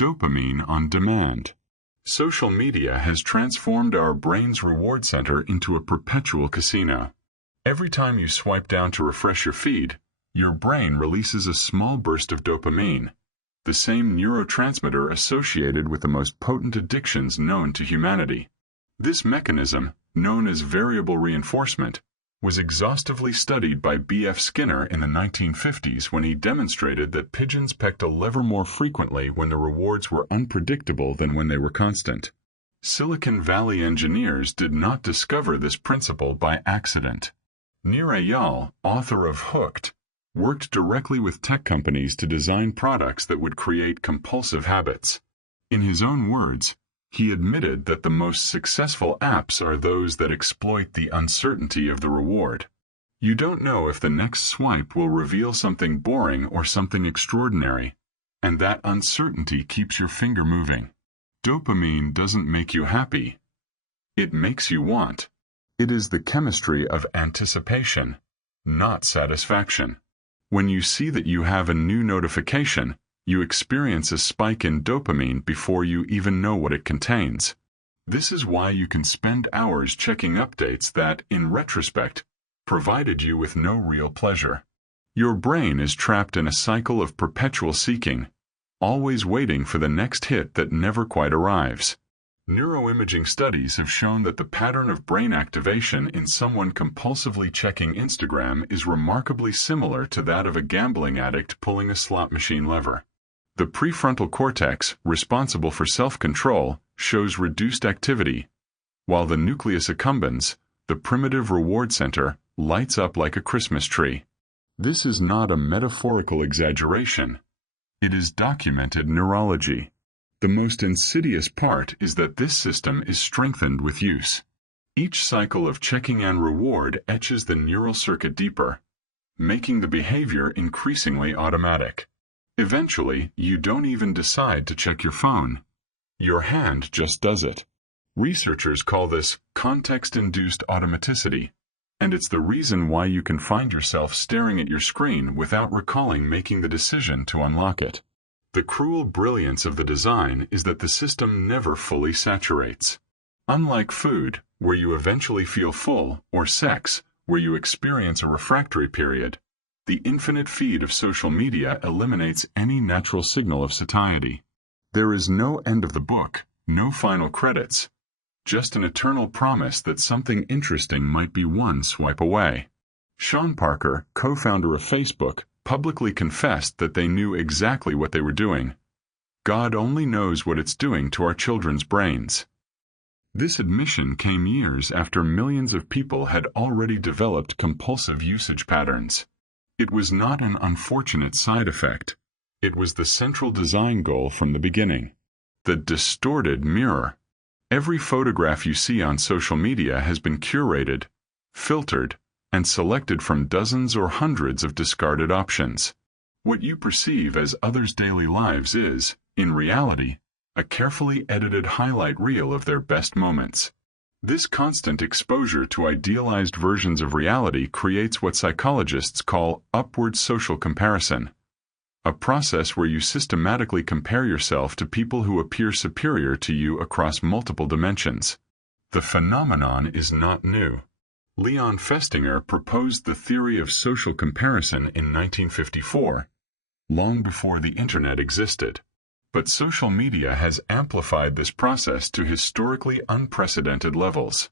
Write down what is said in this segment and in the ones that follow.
Dopamine on demand. Social media has transformed our brain's reward center into a perpetual casino. Every time you swipe down to refresh your feed, your brain releases a small burst of dopamine, the same neurotransmitter associated with the most potent addictions known to humanity. This mechanism, known as variable reinforcement, was exhaustively studied by B.F. Skinner in the 1950s when he demonstrated that pigeons pecked a lever more frequently when the rewards were unpredictable than when they were constant. Silicon Valley engineers did not discover this principle by accident. Nir Eyal, author of Hooked, worked directly with tech companies to design products that would create compulsive habits. In his own words, he admitted that the most successful apps are those that exploit the uncertainty of the reward. You don't know if the next swipe will reveal something boring or something extraordinary, and that uncertainty keeps your finger moving. Dopamine doesn't make you happy. It makes you want. It is the chemistry of anticipation, not satisfaction. When you see that you have a new notification, you experience a spike in dopamine before you even know what it contains. This is why you can spend hours checking updates that, in retrospect, provided you with no real pleasure. Your brain is trapped in a cycle of perpetual seeking, always waiting for the next hit that never quite arrives. Neuroimaging studies have shown that the pattern of brain activation in someone compulsively checking Instagram is remarkably similar to that of a gambling addict pulling a slot machine lever. The prefrontal cortex, responsible for self-control, shows reduced activity, while the nucleus accumbens, the primitive reward center, lights up like a Christmas tree. This is not a metaphorical exaggeration. It is documented neurology. The most insidious part is that this system is strengthened with use. Each cycle of checking and reward etches the neural circuit deeper, making the behavior increasingly automatic. Eventually, you don't even decide to check your phone. Your hand just does it. Researchers call this context-induced automaticity, and it's the reason why you can find yourself staring at your screen without recalling making the decision to unlock it. The cruel brilliance of the design is that the system never fully saturates. Unlike food, where you eventually feel full, or sex, where you experience a refractory period, the infinite feed of social media eliminates any natural signal of satiety. There is no end of the book, no final credits, just an eternal promise that something interesting might be one swipe away. Sean Parker, co-founder of Facebook, publicly confessed that they knew exactly what they were doing. God only knows what it's doing to our children's brains. This admission came years after millions of people had already developed compulsive usage patterns. It was not an unfortunate side effect. It was the central design goal from the beginning. The distorted mirror. Every photograph you see on social media has been curated, filtered, and selected from dozens or hundreds of discarded options. What you perceive as others' daily lives is, in reality, a carefully edited highlight reel of their best moments. This constant exposure to idealized versions of reality creates what psychologists call upward social comparison, a process where you systematically compare yourself to people who appear superior to you across multiple dimensions. The phenomenon is not new. Leon Festinger proposed the theory of social comparison in 1954, long before the Internet existed. But social media has amplified this process to historically unprecedented levels.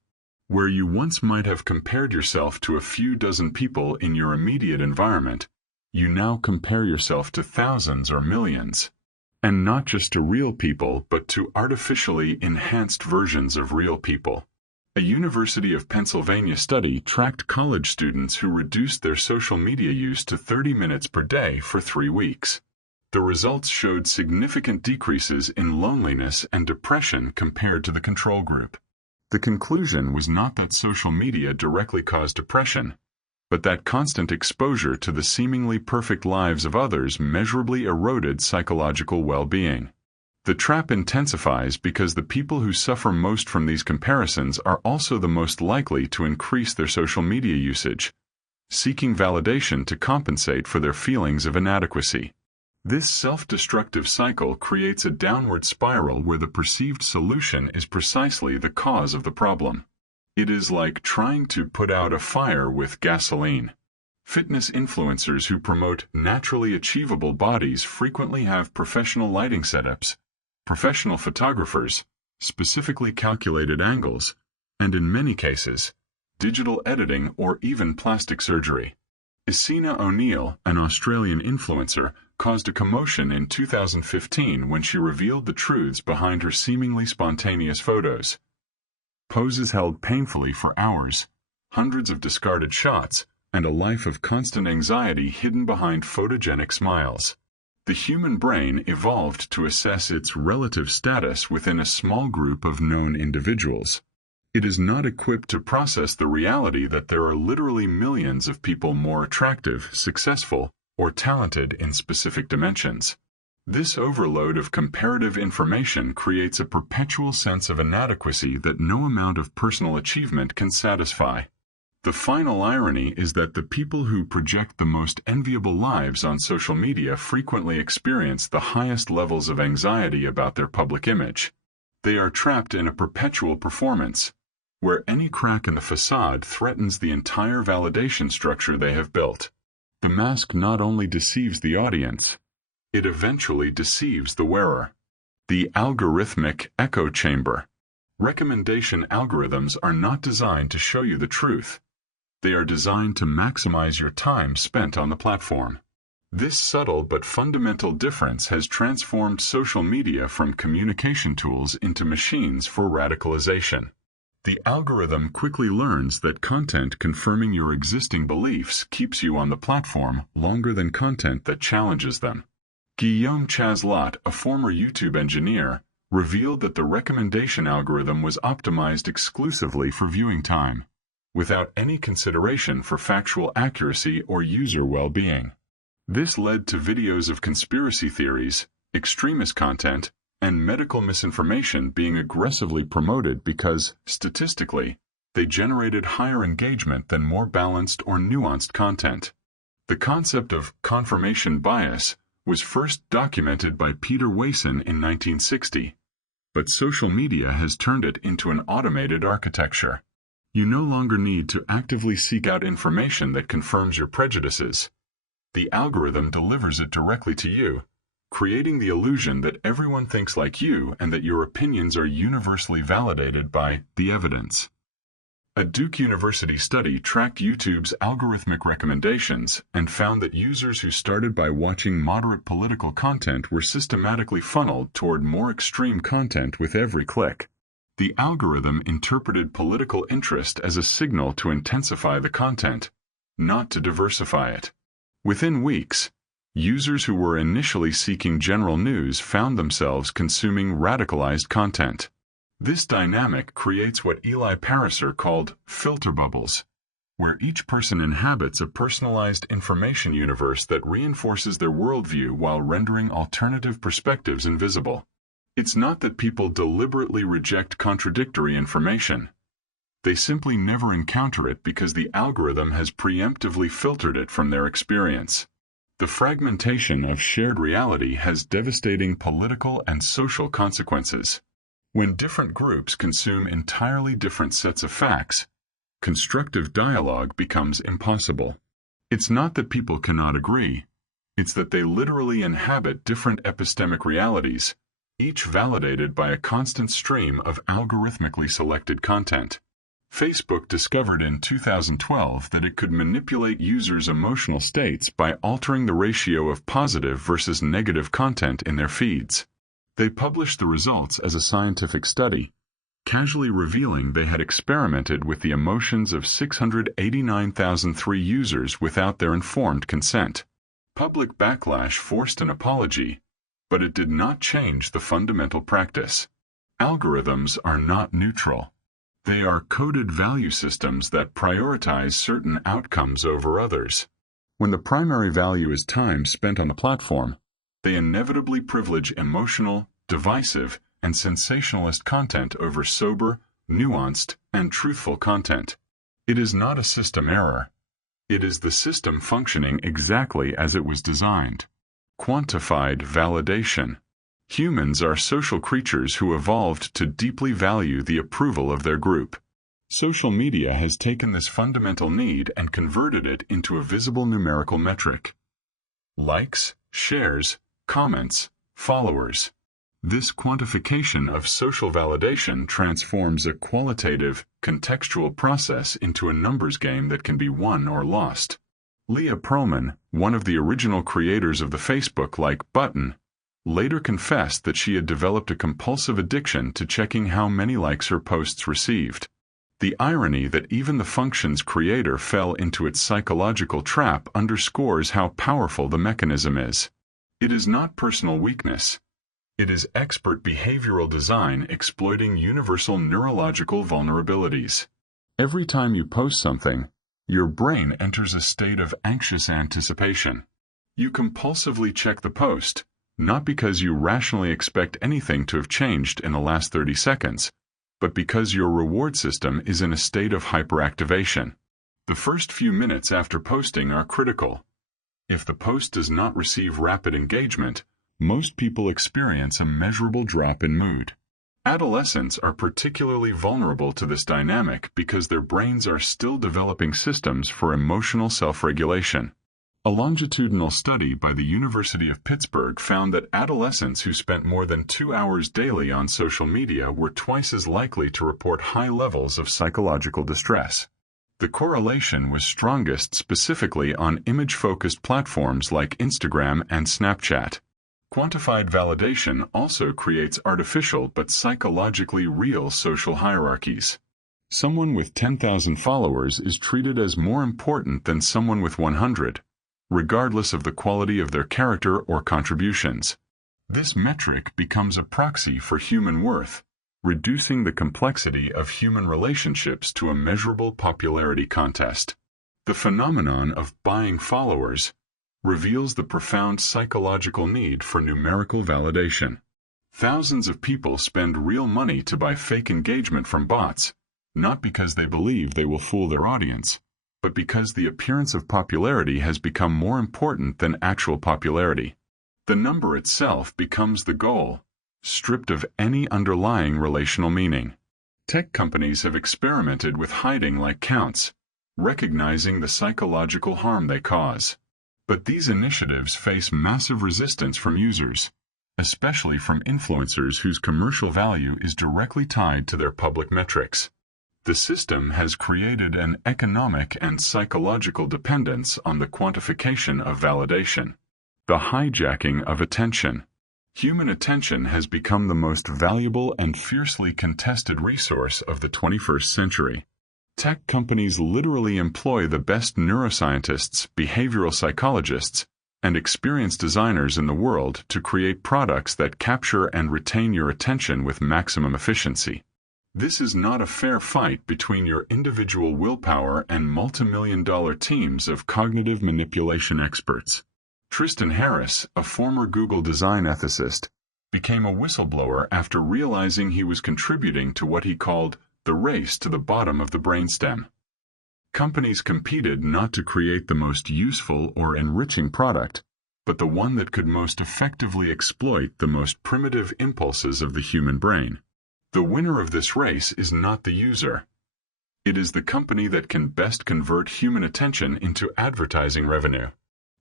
Where you once might have compared yourself to a few dozen people in your immediate environment, you now compare yourself to thousands or millions. And not just to real people, but to artificially enhanced versions of real people. A University of Pennsylvania study tracked college students who reduced their social media use to 30 minutes per day for 3 weeks. The results showed significant decreases in loneliness and depression compared to the control group. The conclusion was not that social media directly caused depression, but that constant exposure to the seemingly perfect lives of others measurably eroded psychological well-being. The trap intensifies because the people who suffer most from these comparisons are also the most likely to increase their social media usage, seeking validation to compensate for their feelings of inadequacy. This self-destructive cycle creates a downward spiral where the perceived solution is precisely the cause of the problem. It is like trying to put out a fire with gasoline. Fitness influencers who promote naturally achievable bodies frequently have professional lighting setups, professional photographers, specifically calculated angles, and in many cases, digital editing or even plastic surgery. Isina O'Neill, an Australian influencer, caused a commotion in 2015 when she revealed the truths behind her seemingly spontaneous photos. Poses held painfully for hours, hundreds of discarded shots, and a life of constant anxiety hidden behind photogenic smiles. The human brain evolved to assess its relative status within a small group of known individuals. It is not equipped to process the reality that there are literally millions of people more attractive, successful, or talented in specific dimensions. This overload of comparative information creates a perpetual sense of inadequacy that no amount of personal achievement can satisfy. The final irony is that the people who project the most enviable lives on social media frequently experience the highest levels of anxiety about their public image. They are trapped in a perpetual performance, where any crack in the facade threatens the entire validation structure they have built. The mask not only deceives the audience, it eventually deceives the wearer. The algorithmic echo chamber. Recommendation algorithms are not designed to show you the truth. They are designed to maximize your time spent on the platform. This subtle but fundamental difference has transformed social media from communication tools into machines for radicalization. The algorithm quickly learns that content confirming your existing beliefs keeps you on the platform longer than content that challenges them. Guillaume Chaslot, a former YouTube engineer, revealed that the recommendation algorithm was optimized exclusively for viewing time, without any consideration for factual accuracy or user well-being. This led to videos of conspiracy theories, extremist content, and medical misinformation being aggressively promoted because, statistically, they generated higher engagement than more balanced or nuanced content. The concept of confirmation bias was first documented by Peter Wason in 1960, but social media has turned it into an automated architecture. You no longer need to actively seek out information that confirms your prejudices. The algorithm delivers it directly to you, creating the illusion that everyone thinks like you and that your opinions are universally validated by the evidence. A Duke University study tracked YouTube's algorithmic recommendations and found that users who started by watching moderate political content were systematically funneled toward more extreme content with every click. The algorithm interpreted political interest as a signal to intensify the content, not to diversify it. Within weeks, users who were initially seeking general news found themselves consuming radicalized content. This dynamic creates what Eli Pariser called filter bubbles, where each person inhabits a personalized information universe that reinforces their worldview while rendering alternative perspectives invisible. It's not that people deliberately reject contradictory information. They simply never encounter it because the algorithm has preemptively filtered it from their experience. The fragmentation of shared reality has devastating political and social consequences. When different groups consume entirely different sets of facts, constructive dialogue becomes impossible. It's not that people cannot agree. It's that they literally inhabit different epistemic realities, each validated by a constant stream of algorithmically selected content. Facebook discovered in 2012 that it could manipulate users' emotional states by altering the ratio of positive versus negative content in their feeds. They published the results as a scientific study, casually revealing they had experimented with the emotions of 689,003 users without their informed consent. Public backlash forced an apology, but it did not change the fundamental practice. Algorithms are not neutral. They are coded value systems that prioritize certain outcomes over others. When the primary value is time spent on the platform, they inevitably privilege emotional, divisive, and sensationalist content over sober, nuanced, and truthful content. It is not a system error. It is the system functioning exactly as it was designed. Quantified validation. Humans are social creatures who evolved to deeply value the approval of their group. Social media has taken this fundamental need and converted it into a visible numerical metric. Likes, shares, comments, followers. This quantification of social validation transforms a qualitative, contextual process into a numbers game that can be won or lost. Leah Pearlman, one of the original creators of the Facebook-like button, later confessed that she had developed a compulsive addiction to checking how many likes her posts received. The irony that even the function's creator fell into its psychological trap underscores how powerful the mechanism is. It is not personal weakness. It is expert behavioral design exploiting universal neurological vulnerabilities. Every time you post something, your brain enters a state of anxious anticipation. You compulsively check the post, not because you rationally expect anything to have changed in the last 30 seconds, but because your reward system is in a state of hyperactivation. The first few minutes after posting are critical. If the post does not receive rapid engagement, most people experience a measurable drop in mood. Adolescents are particularly vulnerable to this dynamic because their brains are still developing systems for emotional self-regulation. A longitudinal study by the University of Pittsburgh found that adolescents who spent more than 2 hours daily on social media were twice as likely to report high levels of psychological distress. The correlation was strongest specifically on image-focused platforms like Instagram and Snapchat. Quantified validation also creates artificial but psychologically real social hierarchies. Someone with 10,000 followers is treated as more important than someone with 100, regardless of the quality of their character or contributions. This metric becomes a proxy for human worth, reducing the complexity of human relationships to a measurable popularity contest. The phenomenon of buying followers reveals the profound psychological need for numerical validation. Thousands of people spend real money to buy fake engagement from bots, not because they believe they will fool their audience, but because the appearance of popularity has become more important than actual popularity. The number itself becomes the goal, stripped of any underlying relational meaning. Tech companies have experimented with hiding like counts, recognizing the psychological harm they cause. But these initiatives face massive resistance from users, especially from influencers whose commercial value is directly tied to their public metrics. The system has created an economic and psychological dependence on the quantification of validation. The hijacking of attention. Human attention has become the most valuable and fiercely contested resource of the 21st century. Tech companies literally employ the best neuroscientists, behavioral psychologists, and experienced designers in the world to create products that capture and retain your attention with maximum efficiency. This is not a fair fight between your individual willpower and multimillion-dollar teams of cognitive manipulation experts. Tristan Harris, a former Google design ethicist, became a whistleblower after realizing he was contributing to what he called the race to the bottom of the brainstem. Companies competed not to create the most useful or enriching product, but the one that could most effectively exploit the most primitive impulses of the human brain. The winner of this race is not the user. It is the company that can best convert human attention into advertising revenue.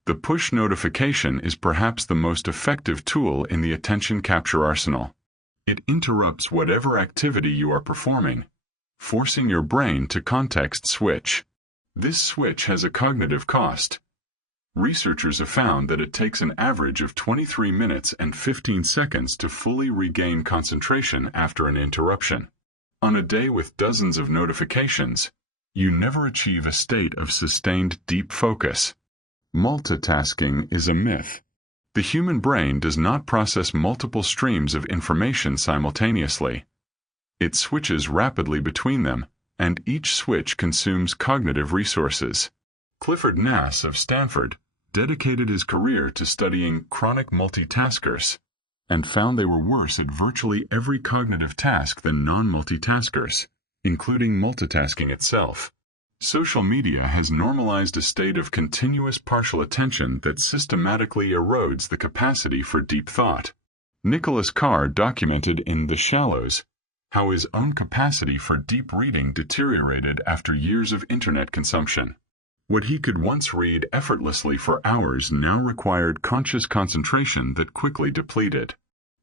The push notification is perhaps the most effective tool in the attention capture arsenal. It interrupts whatever activity you are performing, forcing your brain to context switch. This switch has a cognitive cost. Researchers have found that it takes an average of 23 minutes and 15 seconds to fully regain concentration after an interruption. On a day with dozens of notifications, you never achieve a state of sustained deep focus. Multitasking is a myth. The human brain does not process multiple streams of information simultaneously. It switches rapidly between them, and each switch consumes cognitive resources. Clifford Nass of Stanford dedicated his career to studying chronic multitaskers and found they were worse at virtually every cognitive task than non-multitaskers, including multitasking itself. Social media has normalized a state of continuous partial attention that systematically erodes the capacity for deep thought. Nicholas Carr documented in The Shallows how his own capacity for deep reading deteriorated after years of internet consumption. What he could once read effortlessly for hours now required conscious concentration that quickly depleted.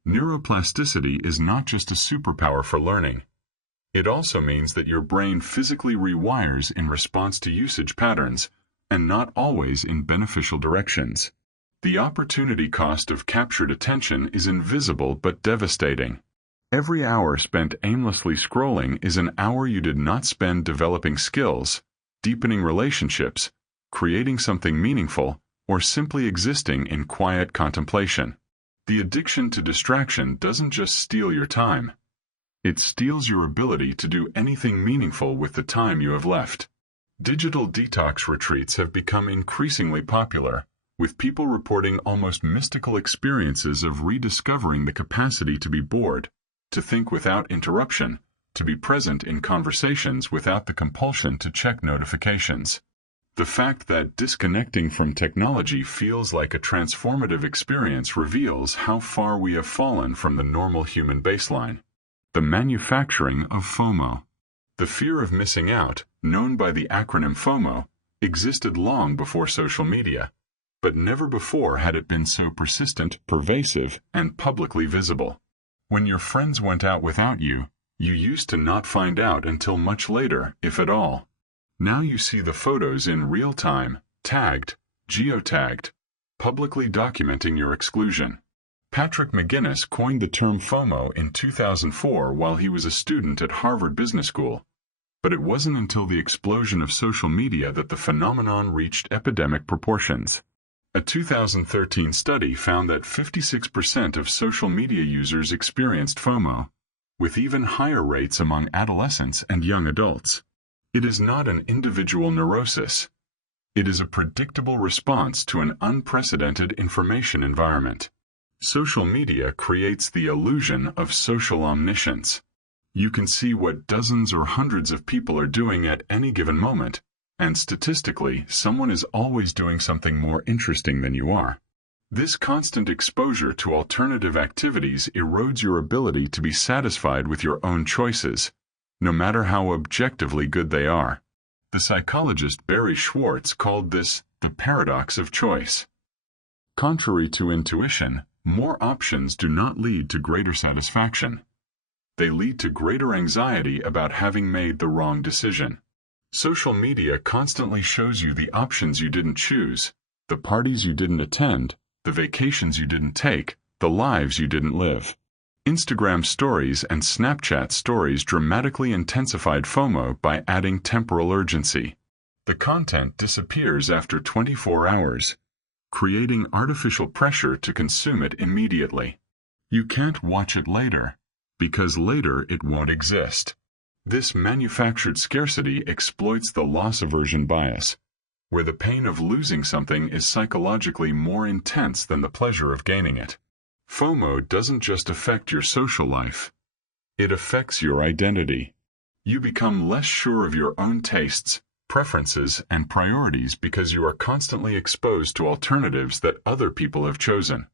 Neuroplasticity is not just a superpower for learning. It also means that your brain physically rewires in response to usage patterns, and not always in beneficial directions. The opportunity cost of captured attention is invisible but devastating. Every hour spent aimlessly scrolling is an hour you did not spend developing skills, deepening relationships, creating something meaningful, or simply existing in quiet contemplation. The addiction to distraction doesn't just steal your time. It steals your ability to do anything meaningful with the time you have left. Digital detox retreats have become increasingly popular, with people reporting almost mystical experiences of rediscovering the capacity to be bored, to think without interruption, to be present in conversations without the compulsion to check notifications. The fact that disconnecting from technology feels like a transformative experience reveals how far we have fallen from the normal human baseline. The manufacturing of FOMO. The fear of missing out, known by the acronym FOMO, existed long before social media, but never before had it been so persistent, pervasive, and publicly visible. When your friends went out without you, you used to not find out until much later, if at all. Now you see the photos in real time, tagged, geotagged, publicly documenting your exclusion. Patrick McGinnis coined the term FOMO in 2004 while he was a student at Harvard Business School. But it wasn't until the explosion of social media that the phenomenon reached epidemic proportions. A 2013 study found that 56% of social media users experienced FOMO, with even higher rates among adolescents and young adults. It is not an individual neurosis. It is a predictable response to an unprecedented information environment. Social media creates the illusion of social omniscience. You can see what dozens or hundreds of people are doing at any given moment, and statistically, someone is always doing something more interesting than you are. This constant exposure to alternative activities erodes your ability to be satisfied with your own choices, no matter how objectively good they are. The psychologist Barry Schwartz called this the paradox of choice. Contrary to intuition, more options do not lead to greater satisfaction. They lead to greater anxiety about having made the wrong decision. Social media constantly shows you the options you didn't choose, the parties you didn't attend, the vacations you didn't take, the lives you didn't live. Instagram stories and Snapchat stories dramatically intensified FOMO by adding temporal urgency. The content disappears after 24 hours, creating artificial pressure to consume it immediately. You can't watch it later, because later it won't exist. This manufactured scarcity exploits the loss aversion bias, where the pain of losing something is psychologically more intense than the pleasure of gaining it. FOMO doesn't just affect your social life. It affects your identity. You become less sure of your own tastes, preferences, and priorities because you are constantly exposed to alternatives that other people have chosen.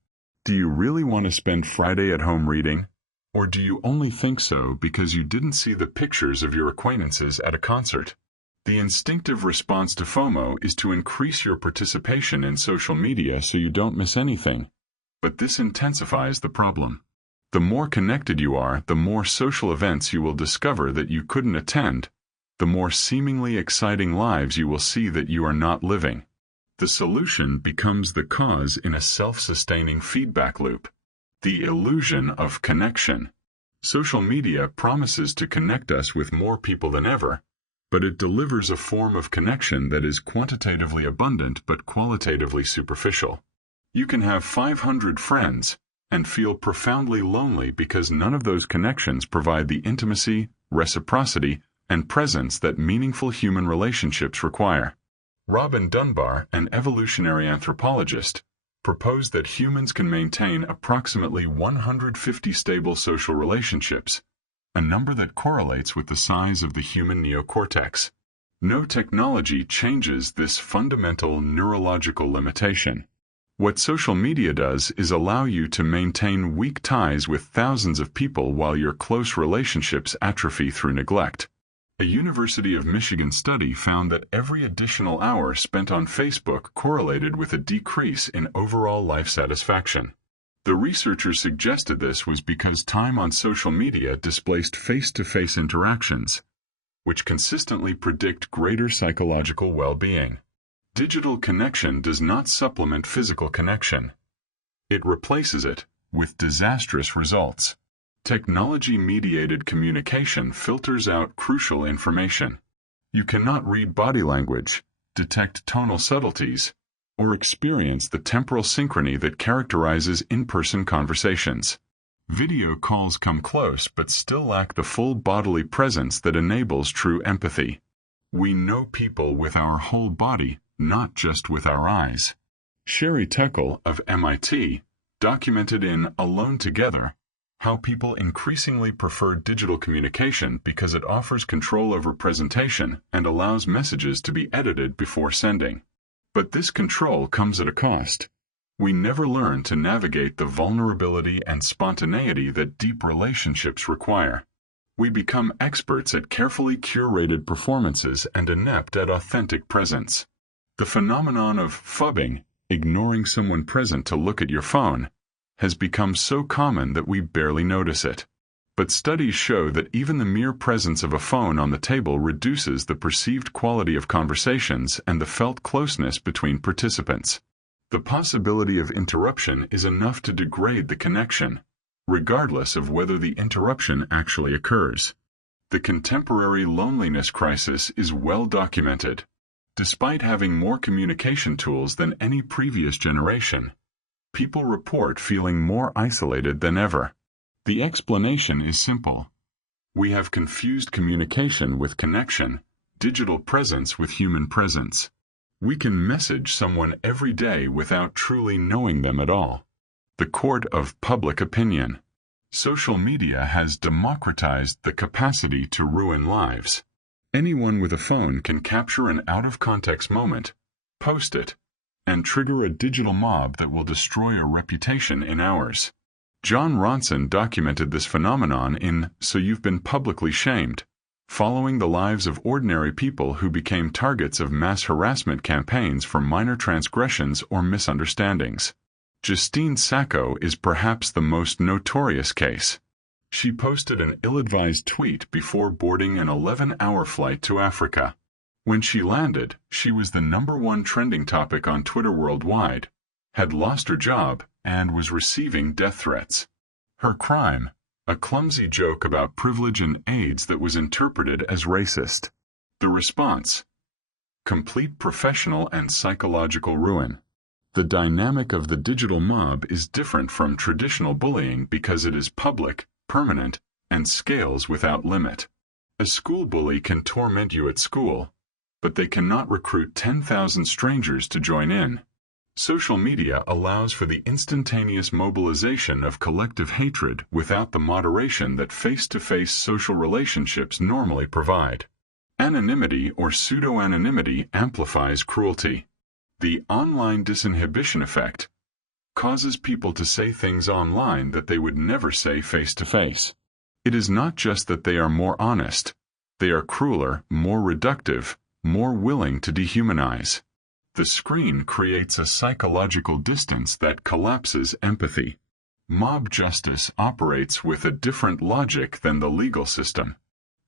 Do you really want to spend Friday at home reading? Or do you only think so because you didn't see the pictures of your acquaintances at a concert? The instinctive response to FOMO is to increase your participation in social media so you don't miss anything. But this intensifies the problem. The more connected you are, the more social events you will discover that you couldn't attend, the more seemingly exciting lives you will see that you are not living. The solution becomes the cause in a self-sustaining feedback loop. The illusion of connection. Social media promises to connect us with more people than ever, but it delivers a form of connection that is quantitatively abundant but qualitatively superficial. You can have 500 friends and feel profoundly lonely because none of those connections provide the intimacy, reciprocity, and presence that meaningful human relationships require. Robin Dunbar, an evolutionary anthropologist, proposed that humans can maintain approximately 150 stable social relationships, a number that correlates with the size of the human neocortex. No technology changes this fundamental neurological limitation. What social media does is allow you to maintain weak ties with thousands of people while your close relationships atrophy through neglect. A University of Michigan study found that every additional hour spent on Facebook correlated with a decrease in overall life satisfaction. The researchers suggested this was because time on social media displaced face-to-face interactions, which consistently predict greater psychological well-being. Digital connection does not supplement physical connection. It replaces it, with disastrous results. Technology-mediated communication filters out crucial information. You cannot read body language, detect tonal subtleties, or experience the temporal synchrony that characterizes in-person conversations. Video calls come close but still lack the full bodily presence that enables true empathy. We know people with our whole body, not just with our eyes. Sherry Tuckle of MIT documented in Alone Together how people increasingly prefer digital communication because it offers control over presentation and allows messages to be edited before sending. But this control comes at a cost. We never learn to navigate the vulnerability and spontaneity that deep relationships require. We become experts at carefully curated performances and inept at authentic presence. The phenomenon of phubbing, ignoring someone present to look at your phone, has become so common that we barely notice it. But studies show that even the mere presence of a phone on the table reduces the perceived quality of conversations and the felt closeness between participants. The possibility of interruption is enough to degrade the connection, regardless of whether the interruption actually occurs. The contemporary loneliness crisis is well documented. Despite having more communication tools than any previous generation, people report feeling more isolated than ever. The explanation is simple. We have confused communication with connection, digital presence with human presence. We can message someone every day without truly knowing them at all. The court of public opinion. Social media has democratized the capacity to ruin lives. Anyone with a phone can capture an out-of-context moment, post it, and trigger a digital mob that will destroy a reputation in hours. John Ronson documented this phenomenon in So You've Been Publicly Shamed, following the lives of ordinary people who became targets of mass harassment campaigns for minor transgressions or misunderstandings. Justine Sacco is perhaps the most notorious case. She posted an ill-advised tweet before boarding an 11-hour flight to Africa. When she landed, she was the #1 trending topic on Twitter worldwide, had lost her job, and was receiving death threats. Her crime? A clumsy joke about privilege and AIDS that was interpreted as racist. The response? Complete professional and psychological ruin. The dynamic of the digital mob is different from traditional bullying because it is public, permanent, and scales without limit. A school bully can torment you at school, but they cannot recruit 10,000 strangers to join in. Social media allows for the instantaneous mobilization of collective hatred without the moderation that face-to-face social relationships normally provide. Anonymity or pseudo-anonymity amplifies cruelty. The online disinhibition effect causes people to say things online that they would never say face-to-face. It is not just that they are more honest. They are crueler, more reductive, more willing to dehumanize. The screen creates a psychological distance that collapses empathy. Mob justice operates with a different logic than the legal system.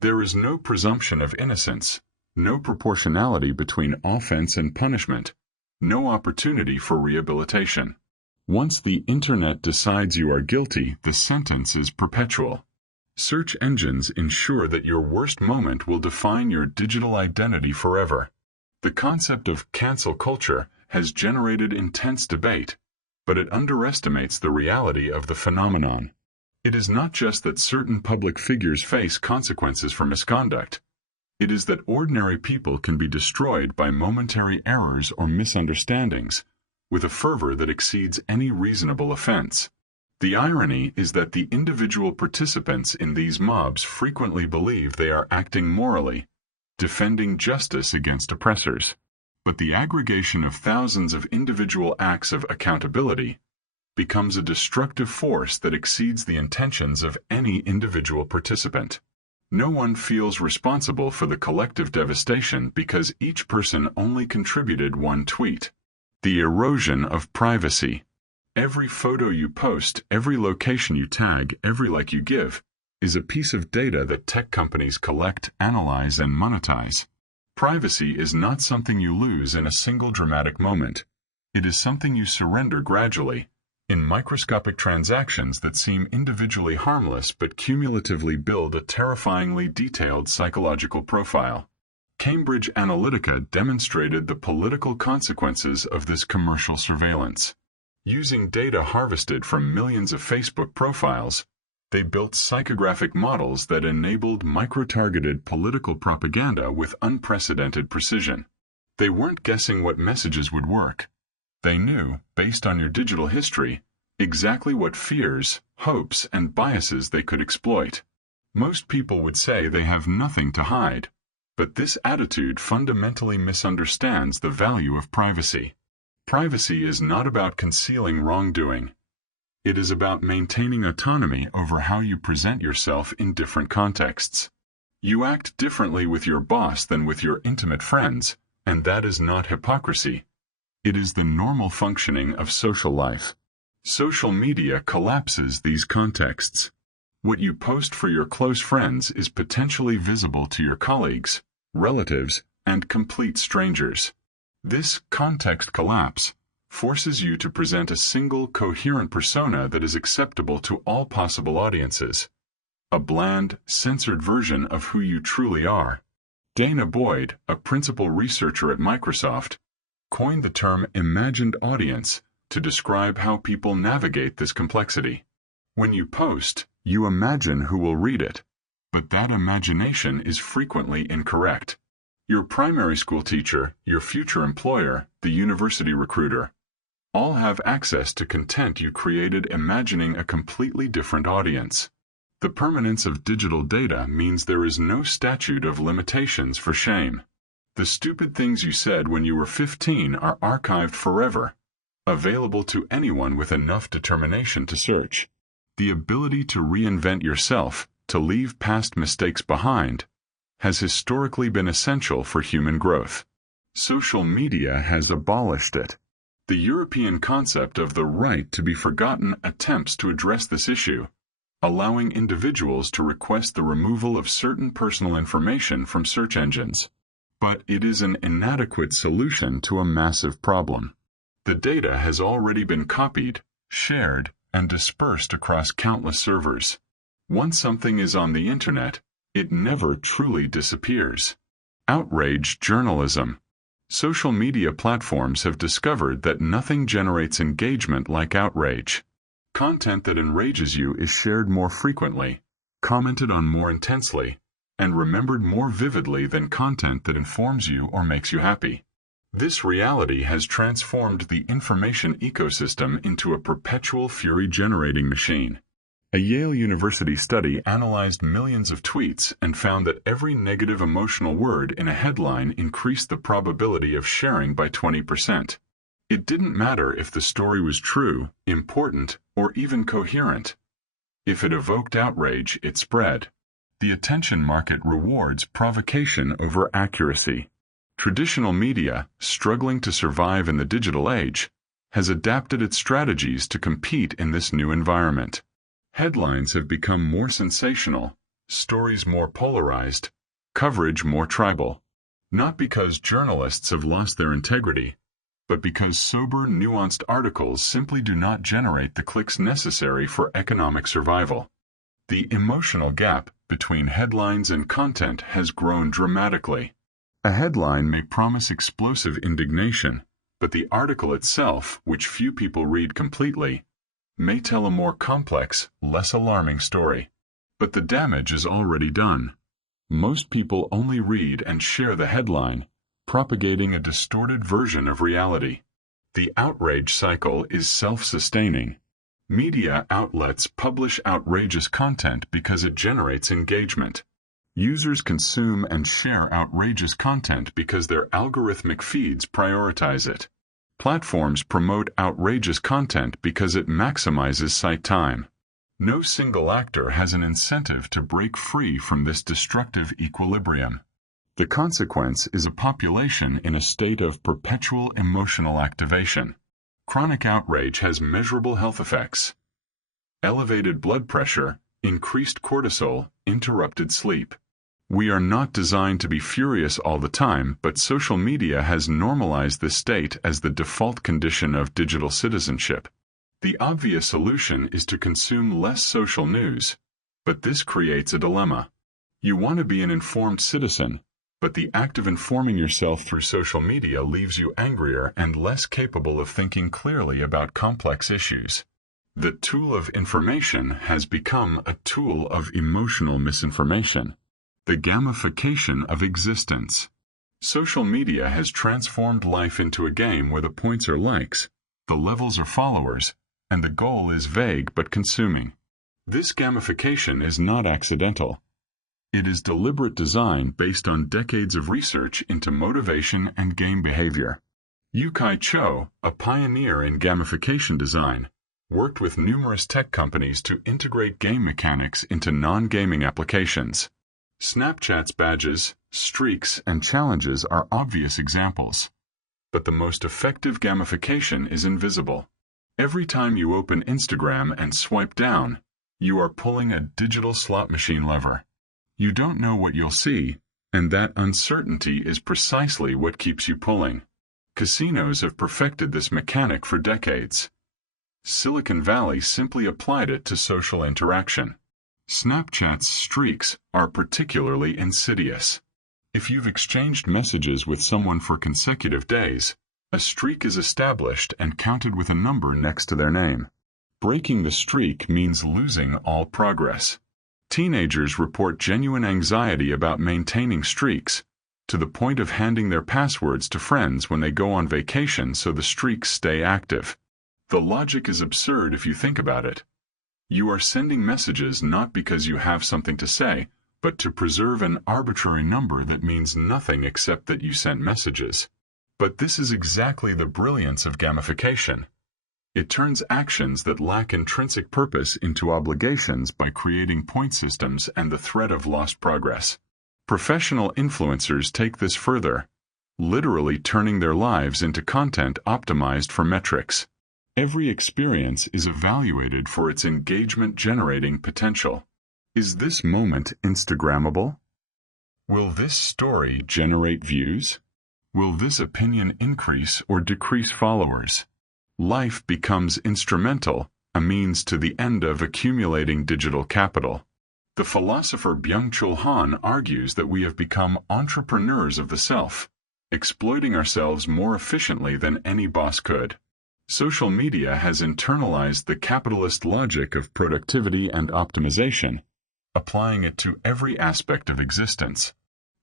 There is no presumption of innocence, no proportionality between offense and punishment, no opportunity for rehabilitation. Once the internet decides you are guilty, the sentence is perpetual. Search engines ensure that your worst moment will define your digital identity forever. The concept of cancel culture has generated intense debate, but it underestimates the reality of the phenomenon. It is not just that certain public figures face consequences for misconduct. It is that ordinary people can be destroyed by momentary errors or misunderstandings, with a fervor that exceeds any reasonable offense. The irony is that the individual participants in these mobs frequently believe they are acting morally, defending justice against oppressors. But the aggregation of thousands of individual acts of accountability becomes a destructive force that exceeds the intentions of any individual participant. No one feels responsible for the collective devastation because each person only contributed one tweet. The erosion of privacy. Every photo you post, every location you tag, every like you give, is a piece of data that tech companies collect, analyze, and monetize. Privacy is not something you lose in a single dramatic moment. It is something you surrender gradually, in microscopic transactions that seem individually harmless but cumulatively build a terrifyingly detailed psychological profile. Cambridge Analytica demonstrated the political consequences of this commercial surveillance. Using data harvested from millions of Facebook profiles, they built psychographic models that enabled micro-targeted political propaganda with unprecedented precision. They weren't guessing what messages would work. They knew, based on your digital history, exactly what fears, hopes, and biases they could exploit. Most people would say they have nothing to hide, but this attitude fundamentally misunderstands the value of privacy. Privacy is not about concealing wrongdoing. It is about maintaining autonomy over how you present yourself in different contexts. You act differently with your boss than with your intimate friends, and that is not hypocrisy. It is the normal functioning of social life. Social media collapses these contexts. What you post for your close friends is potentially visible to your colleagues, relatives, and complete strangers. This context collapse forces you to present a single, coherent persona that is acceptable to all possible audiences. A bland, censored version of who you truly are. Dana Boyd, a principal researcher at Microsoft, coined the term imagined audience to describe how people navigate this complexity. When you post, you imagine who will read it, but that imagination is frequently incorrect. Your primary school teacher, your future employer, the university recruiter, all have access to content you created imagining a completely different audience. The permanence of digital data means there is no statute of limitations for shame. The stupid things you said when you were 15 are archived forever, available to anyone with enough determination to search. The ability to reinvent yourself, to leave past mistakes behind, has historically been essential for human growth. Social media has abolished it. The European concept of the right to be forgotten attempts to address this issue, allowing individuals to request the removal of certain personal information from search engines. But it is an inadequate solution to a massive problem. The data has already been copied, shared, and dispersed across countless servers. Once something is on the internet, it never truly disappears. Outrage journalism. Social media platforms have discovered that nothing generates engagement like outrage. Content that enrages you is shared more frequently, commented on more intensely, and remembered more vividly than content that informs you or makes you happy. This reality has transformed the information ecosystem into a perpetual fury-generating machine. A Yale University study analyzed millions of tweets and found that every negative emotional word in a headline increased the probability of sharing by 20%. It didn't matter if the story was true, important, or even coherent. If it evoked outrage, it spread. The attention market rewards provocation over accuracy. Traditional media, struggling to survive in the digital age, has adapted its strategies to compete in this new environment. Headlines have become more sensational, stories more polarized, coverage more tribal. Not because journalists have lost their integrity, but because sober, nuanced articles simply do not generate the clicks necessary for economic survival. The emotional gap between headlines and content has grown dramatically. A headline may promise explosive indignation, but the article itself, which few people read completely, may tell a more complex, less alarming story. But the damage is already done. Most people only read and share the headline, propagating a distorted version of reality. The outrage cycle is self-sustaining. Media outlets publish outrageous content because it generates engagement. Users consume and share outrageous content because their algorithmic feeds prioritize it. Platforms promote outrageous content because it maximizes site time. No single actor has an incentive to break free from this destructive equilibrium. The consequence is a population in a state of perpetual emotional activation. Chronic outrage has measurable health effects. Elevated blood pressure, increased cortisol, interrupted sleep. We are not designed to be furious all the time, but social media has normalized this state as the default condition of digital citizenship. The obvious solution is to consume less social news, but this creates a dilemma. You want to be an informed citizen, but the act of informing yourself through social media leaves you angrier and less capable of thinking clearly about complex issues. The tool of information has become a tool of emotional misinformation. The gamification of existence. Social media has transformed life into a game where the points are likes, the levels are followers, and the goal is vague but consuming. This gamification is not accidental. It is deliberate design based on decades of research into motivation and game behavior. Yu-Kai Cho, a pioneer in gamification design, worked with numerous tech companies to integrate game mechanics into non-gaming applications. Snapchat's badges, streaks, and challenges are obvious examples. But the most effective gamification is invisible. Every time you open Instagram and swipe down, you are pulling a digital slot machine lever. You don't know what you'll see, and that uncertainty is precisely what keeps you pulling. Casinos have perfected this mechanic for decades. Silicon Valley simply applied it to social interaction. Snapchat's streaks are particularly insidious. If you've exchanged messages with someone for consecutive days, a streak is established and counted with a number next to their name. Breaking the streak means losing all progress. Teenagers report genuine anxiety about maintaining streaks, to the point of handing their passwords to friends when they go on vacation so the streaks stay active. The logic is absurd if you think about it. You are sending messages not because you have something to say, but to preserve an arbitrary number that means nothing except that you sent messages. But this is exactly the brilliance of gamification. It turns actions that lack intrinsic purpose into obligations by creating point systems and the threat of lost progress. Professional influencers take this further, literally turning their lives into content optimized for metrics. Every experience is evaluated for its engagement-generating potential. Is this moment Instagrammable? Will this story generate views? Will this opinion increase or decrease followers? Life becomes instrumental, a means to the end of accumulating digital capital. The philosopher Byung-Chul Han argues that we have become entrepreneurs of the self, exploiting ourselves more efficiently than any boss could. Social media has internalized the capitalist logic of productivity and optimization, applying it to every aspect of existence.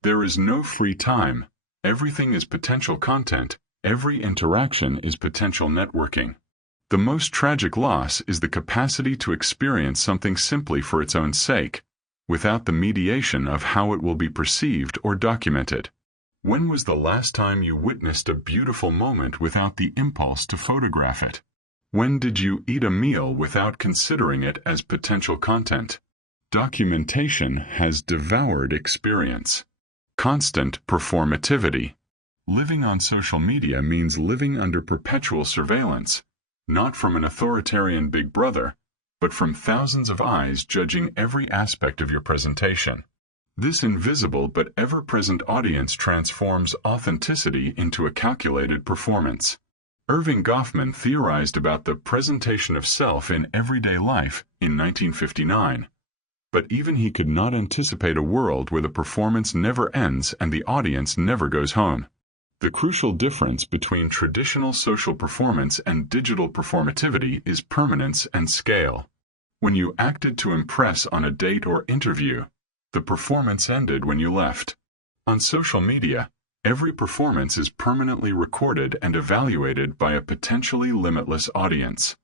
There is no free time. Everything is potential content. Every interaction is potential networking. The most tragic loss is the capacity to experience something simply for its own sake, without the mediation of how it will be perceived or documented. When was the last time you witnessed a beautiful moment without the impulse to photograph it? When did you eat a meal without considering it as potential content? Documentation has devoured experience. Constant performativity. Living on social media means living under perpetual surveillance, not from an authoritarian big brother, but from thousands of eyes judging every aspect of your presentation. This invisible but ever-present audience transforms authenticity into a calculated performance. Irving Goffman theorized about the presentation of self in everyday life in 1959, but even he could not anticipate a world where the performance never ends and the audience never goes home. The crucial difference between traditional social performance and digital performativity is permanence and scale. When you acted to impress on a date or interview, the performance ended when you left. On social media, every performance is permanently recorded and evaluated by a potentially limitless audience.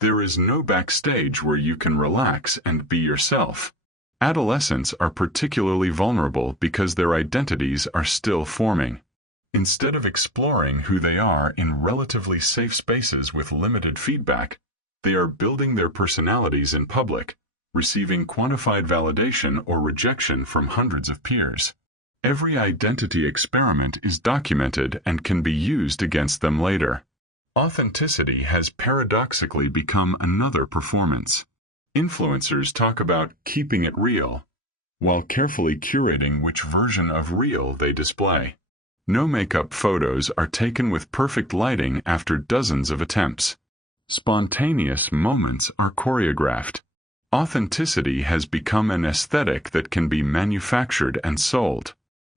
There is no backstage where you can relax and be yourself. Adolescents are particularly vulnerable because their identities are still forming. Instead of exploring who they are in relatively safe spaces with limited feedback, they are building their personalities in public, receiving quantified validation or rejection from hundreds of peers. Every identity experiment is documented and can be used against them later. Authenticity has paradoxically become another performance. Influencers talk about keeping it real, while carefully curating which version of real they display. No makeup photos are taken with perfect lighting after dozens of attempts. Spontaneous moments are choreographed. Authenticity has become an aesthetic that can be manufactured and sold.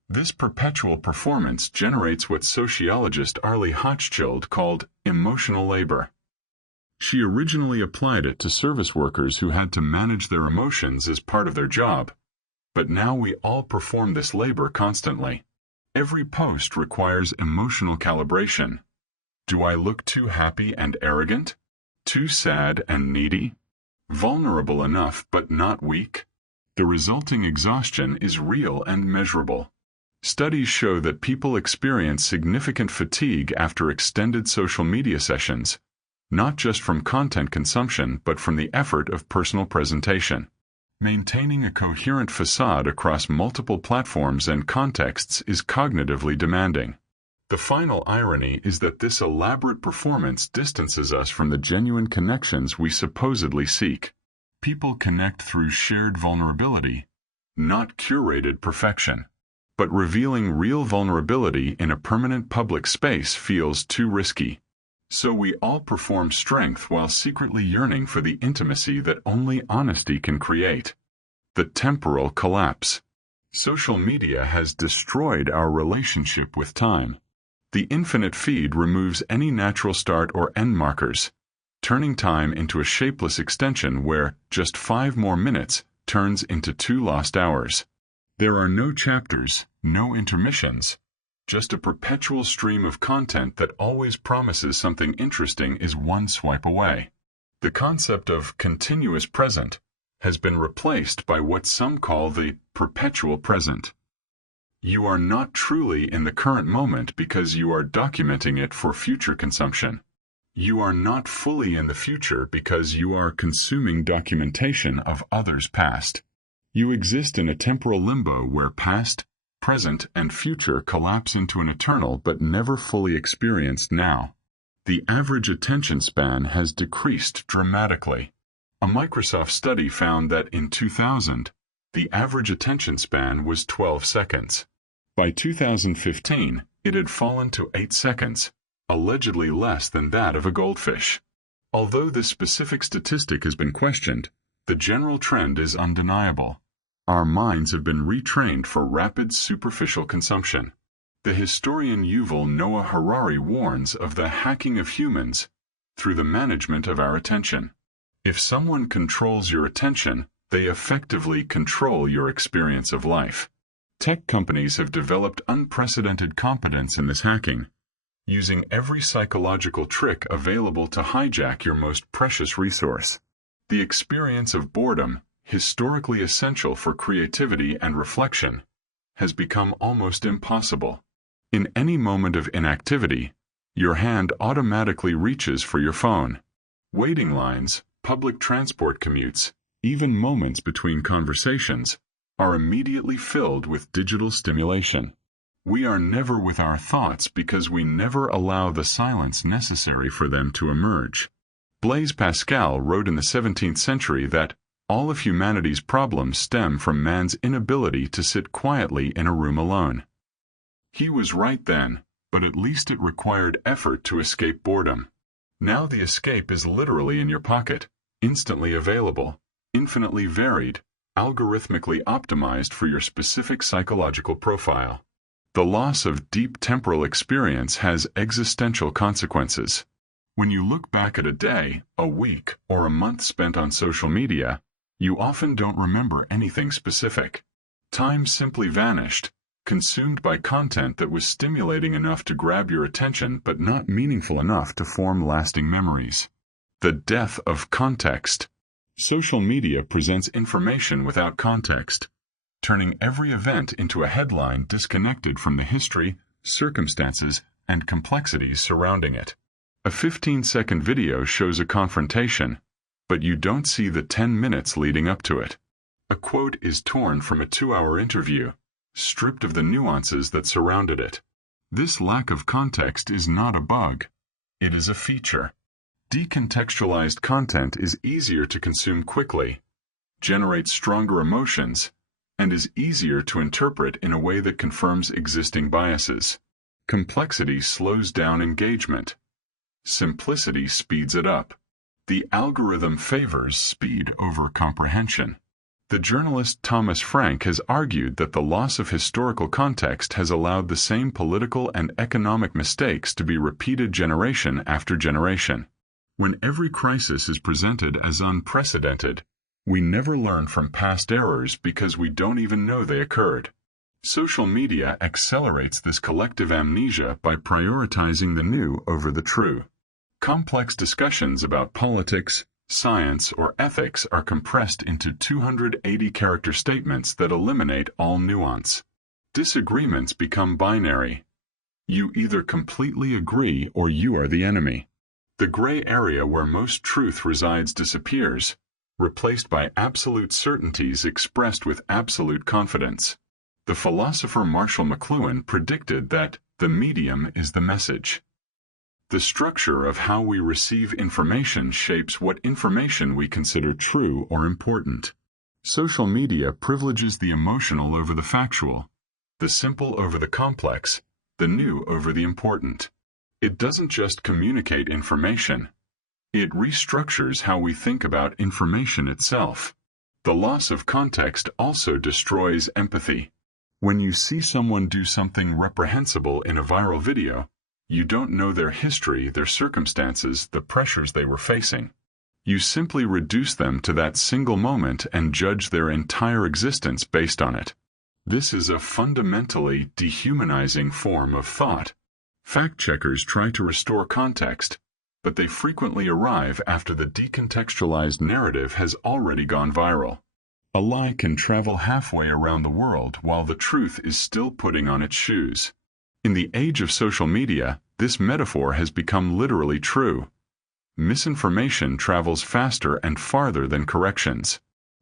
This perpetual performance generates what sociologist Arlie Hochschild called emotional labor. She originally applied it to service workers who had to manage their emotions as part of their job. But now we all perform this labor constantly. Every post requires emotional calibration. Do I look too happy and arrogant? Too sad and needy? Vulnerable enough but not weak? The resulting exhaustion is real and measurable. Studies show that people experience significant fatigue after extended social media sessions, not just from content consumption but from the effort of personal presentation. Maintaining a coherent facade across multiple platforms and contexts is cognitively demanding. The final irony is that this elaborate performance distances us from the genuine connections we supposedly seek. People connect through shared vulnerability, not curated perfection. But revealing real vulnerability in a permanent public space feels too risky. So we all perform strength while secretly yearning for the intimacy that only honesty can create. The temporal collapse. Social media has destroyed our relationship with time. The infinite feed removes any natural start or end markers, turning time into a shapeless extension where just 5 more minutes turns into 2 lost hours. There are no chapters, no intermissions, just a perpetual stream of content that always promises something interesting is one swipe away. The concept of continuous present has been replaced by what some call the perpetual present. You are not truly in the current moment because you are documenting it for future consumption. You are not fully in the future because you are consuming documentation of others' past. You exist in a temporal limbo where past, present, and future collapse into an eternal but never fully experienced now. The average attention span has decreased dramatically. A Microsoft study found that in 2000, the average attention span was 12 seconds. By 2015, it had fallen to 8 seconds, allegedly less than that of a goldfish. Although this specific statistic has been questioned, the general trend is undeniable. Our minds have been retrained for rapid superficial consumption. The historian Yuval Noah Harari warns of the hacking of humans through the management of our attention. If someone controls your attention, they effectively control your experience of life. Tech companies have developed unprecedented competence in this hacking, using every psychological trick available to hijack your most precious resource. The experience of boredom, historically essential for creativity and reflection, has become almost impossible. In any moment of inactivity, your hand automatically reaches for your phone. Waiting lines, public transport commutes, even moments between conversations, are immediately filled with digital stimulation. We are never with our thoughts because we never allow the silence necessary for them to emerge. Blaise Pascal wrote in the 17th century that all of humanity's problems stem from man's inability to sit quietly in a room alone. He was right then, but at least it required effort to escape boredom. Now the escape is literally in your pocket, instantly available, infinitely varied, algorithmically optimized for your specific psychological profile. The loss of deep temporal experience has existential consequences. When you look back at a day, a week, or a month spent on social media, you often don't remember anything specific. Time simply vanished, consumed by content that was stimulating enough to grab your attention but not meaningful enough to form lasting memories. The death of context. Social media presents information without context, turning every event into a headline disconnected from the history, circumstances, and complexities surrounding it. A 15-second video shows a confrontation, but you don't see the 10 minutes leading up to it. A quote is torn from a 2-hour interview, stripped of the nuances that surrounded it. This lack of context is not a bug. It is a feature. Decontextualized content is easier to consume quickly, generates stronger emotions, and is easier to interpret in a way that confirms existing biases. Complexity slows down engagement. Simplicity speeds it up. The algorithm favors speed over comprehension. The journalist Thomas Frank has argued that the loss of historical context has allowed the same political and economic mistakes to be repeated generation after generation. When every crisis is presented as unprecedented, we never learn from past errors because we don't even know they occurred. Social media accelerates this collective amnesia by prioritizing the new over the true. Complex discussions about politics, science, or ethics are compressed into 280-character statements that eliminate all nuance. Disagreements become binary. You either completely agree or you are the enemy. The gray area where most truth resides disappears, replaced by absolute certainties expressed with absolute confidence. The philosopher Marshall McLuhan predicted that the medium is the message. The structure of how we receive information shapes what information we consider true or important. Social media privileges the emotional over the factual, the simple over the complex, the new over the important. It doesn't just communicate information. It restructures how we think about information itself. The loss of context also destroys empathy. When you see someone do something reprehensible in a viral video, you don't know their history, their circumstances, the pressures they were facing. You simply reduce them to that single moment and judge their entire existence based on it. This is a fundamentally dehumanizing form of thought. Fact-checkers try to restore context, but they frequently arrive after the decontextualized narrative has already gone viral. A lie can travel halfway around the world while the truth is still putting on its shoes. In the age of social media, this metaphor has become literally true. Misinformation travels faster and farther than corrections.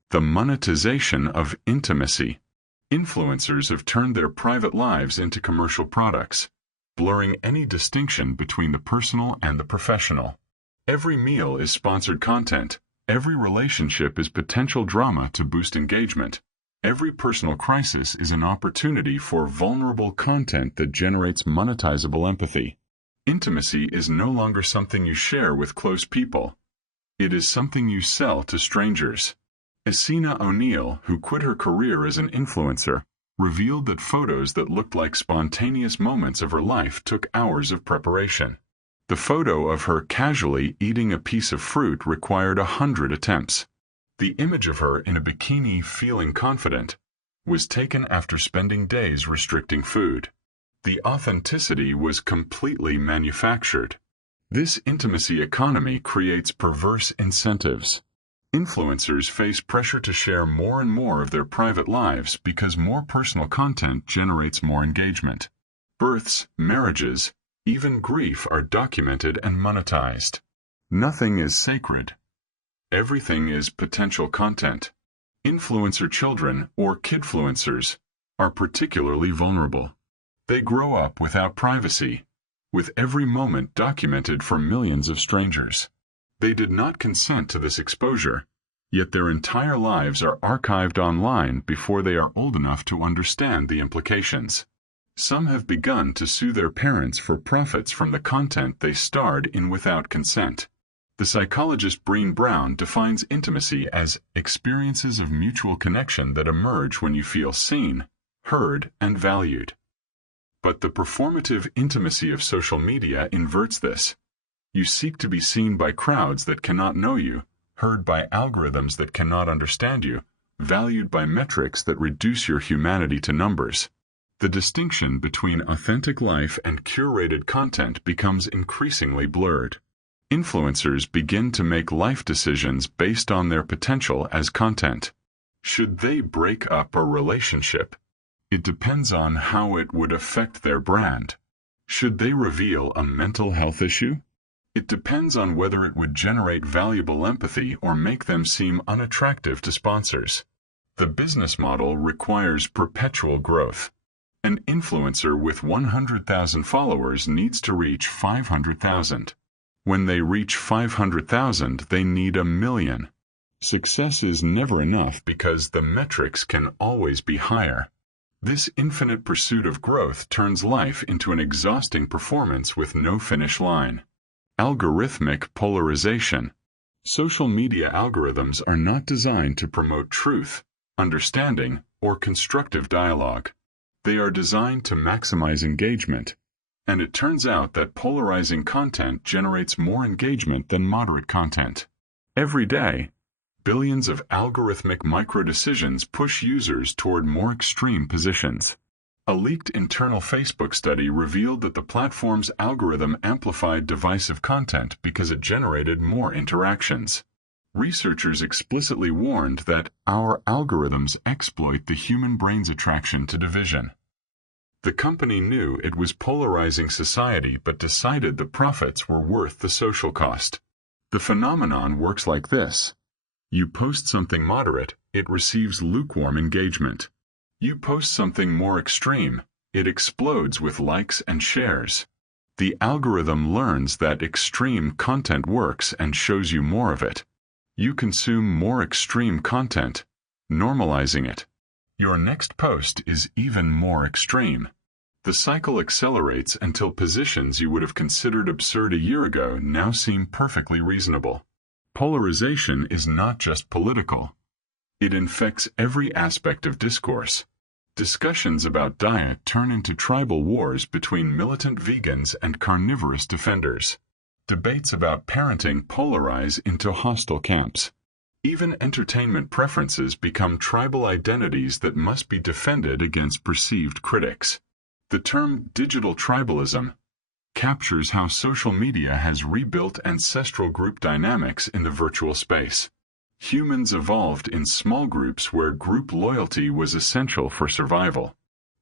The monetization of intimacy. Influencers have turned their private lives into commercial products, blurring any distinction between the personal and the professional. Every meal is sponsored content. Every relationship is potential drama to boost engagement. Every personal crisis is an opportunity for vulnerable content that generates monetizable empathy. Intimacy is no longer something you share with close people. It is something you sell to strangers. Essena O'Neill, who quit her career as an influencer, revealed that photos that looked like spontaneous moments of her life took hours of preparation. The photo of her casually eating a piece of fruit required 100 attempts. The image of her in a bikini feeling confident was taken after spending days restricting food. The authenticity was completely manufactured. This intimacy economy creates perverse incentives. Influencers face pressure to share more and more of their private lives because more personal content generates more engagement. Births, marriages, even grief are documented and monetized. Nothing is sacred. Everything is potential content. Influencer children, or kidfluencers, are particularly vulnerable. They grow up without privacy, with every moment documented for millions of strangers. They did not consent to this exposure, yet their entire lives are archived online before they are old enough to understand the implications. Some have begun to sue their parents for profits from the content they starred in without consent. The psychologist Brené Brown defines intimacy as experiences of mutual connection that emerge when you feel seen, heard, and valued. But the performative intimacy of social media inverts this. You seek to be seen by crowds that cannot know you, heard by algorithms that cannot understand you, valued by metrics that reduce your humanity to numbers. The distinction between authentic life and curated content becomes increasingly blurred. Influencers begin to make life decisions based on their potential as content. Should they break up a relationship? It depends on how it would affect their brand. Should they reveal a mental health issue? It depends on whether it would generate valuable empathy or make them seem unattractive to sponsors. The business model requires perpetual growth. An influencer with 100,000 followers needs to reach 500,000. When they reach 500,000, they need 1 million. Success is never enough because the metrics can always be higher. This infinite pursuit of growth turns life into an exhausting performance with no finish line. Algorithmic polarization. Social media algorithms are not designed to promote truth, understanding, or constructive dialogue. They are designed to maximize engagement. And it turns out that polarizing content generates more engagement than moderate content. Every day, billions of algorithmic micro-decisions push users toward more extreme positions. A leaked internal Facebook study revealed that the platform's algorithm amplified divisive content because it generated more interactions. Researchers explicitly warned that our algorithms exploit the human brain's attraction to division. The company knew it was polarizing society but decided the profits were worth the social cost. The phenomenon works like this. You post something moderate, it receives lukewarm engagement. You post something more extreme, it explodes with likes and shares. The algorithm learns that extreme content works and shows you more of it. You consume more extreme content, normalizing it. Your next post is even more extreme. The cycle accelerates until positions you would have considered absurd a year ago now seem perfectly reasonable. Polarization is not just political. It infects every aspect of discourse. Discussions about diet turn into tribal wars between militant vegans and carnivorous defenders. Debates about parenting polarize into hostile camps. Even entertainment preferences become tribal identities that must be defended against perceived critics. The term digital tribalism captures how social media has rebuilt ancestral group dynamics in the virtual space. Humans evolved in small groups where group loyalty was essential for survival.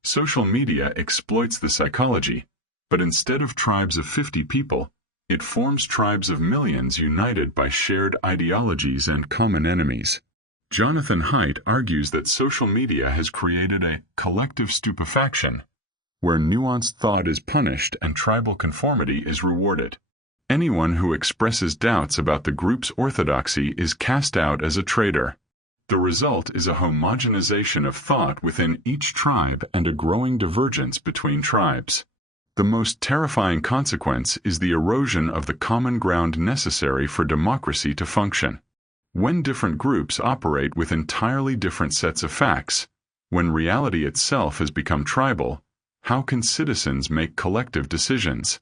Social media exploits the psychology, but instead of tribes of 50 people, it forms tribes of millions united by shared ideologies and common enemies. Jonathan Haidt argues that social media has created a collective stupefaction, where nuanced thought is punished and tribal conformity is rewarded. Anyone who expresses doubts about the group's orthodoxy is cast out as a traitor. The result is a homogenization of thought within each tribe and a growing divergence between tribes. The most terrifying consequence is the erosion of the common ground necessary for democracy to function. When different groups operate with entirely different sets of facts, when reality itself has become tribal, how can citizens make collective decisions?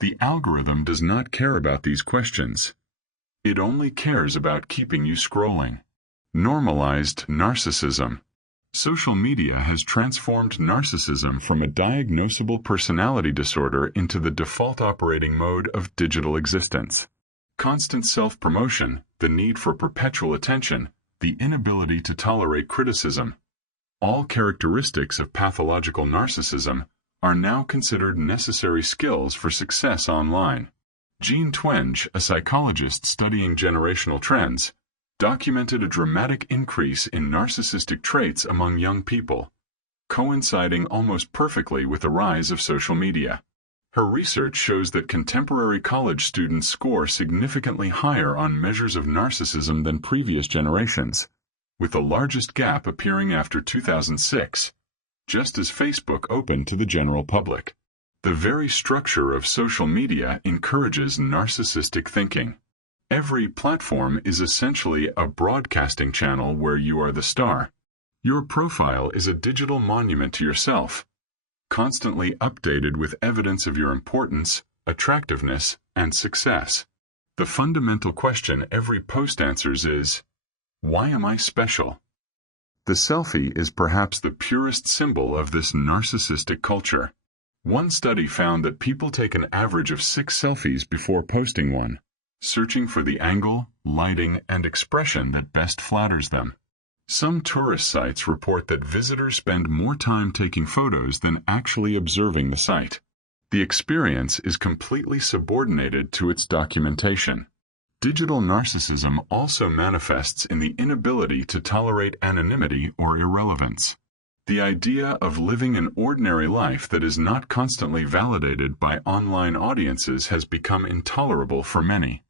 The algorithm does not care about these questions. It only cares about keeping you scrolling. Normalized narcissism. Social media has transformed narcissism from a diagnosable personality disorder into the default operating mode of digital existence. Constant self-promotion, the need for perpetual attention, the inability to tolerate criticism, all characteristics of pathological narcissism, are now considered necessary skills for success online. Jean Twenge, a psychologist studying generational trends, documented a dramatic increase in narcissistic traits among young people, coinciding almost perfectly with the rise of social media. Her research shows that contemporary college students score significantly higher on measures of narcissism than previous generations, with the largest gap appearing after 2006. Just as Facebook opened to the general public. The very structure of social media encourages narcissistic thinking. Every platform is essentially a broadcasting channel where you are the star. Your profile is a digital monument to yourself, constantly updated with evidence of your importance, attractiveness, and success. The fundamental question every post answers is, why am I special? The selfie is perhaps the purest symbol of this narcissistic culture. One study found that people take an average of 6 selfies before posting one. searching for the angle, lighting, and expression that best flatters them. Some tourist sites report that visitors spend more time taking photos than actually observing the site. The experience is completely subordinated to its documentation. Digital narcissism also manifests in the inability to tolerate anonymity or irrelevance. The idea of living an ordinary life that is not constantly validated by online audiences has become intolerable for many.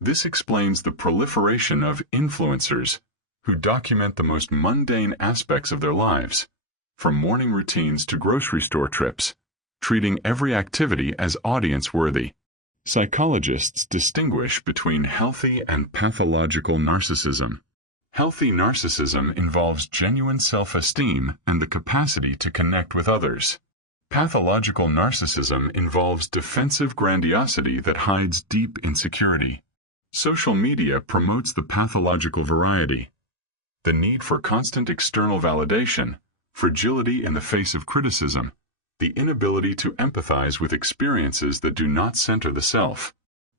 This explains the proliferation of influencers who document the most mundane aspects of their lives, from morning routines to grocery store trips, treating every activity as audience-worthy. Psychologists distinguish between healthy and pathological narcissism. Healthy narcissism involves genuine self-esteem and the capacity to connect with others. Pathological narcissism involves defensive grandiosity that hides deep insecurity. Social media promotes the pathological variety. The need for constant external validation, fragility in the face of criticism, the inability to empathize with experiences that do not center the self.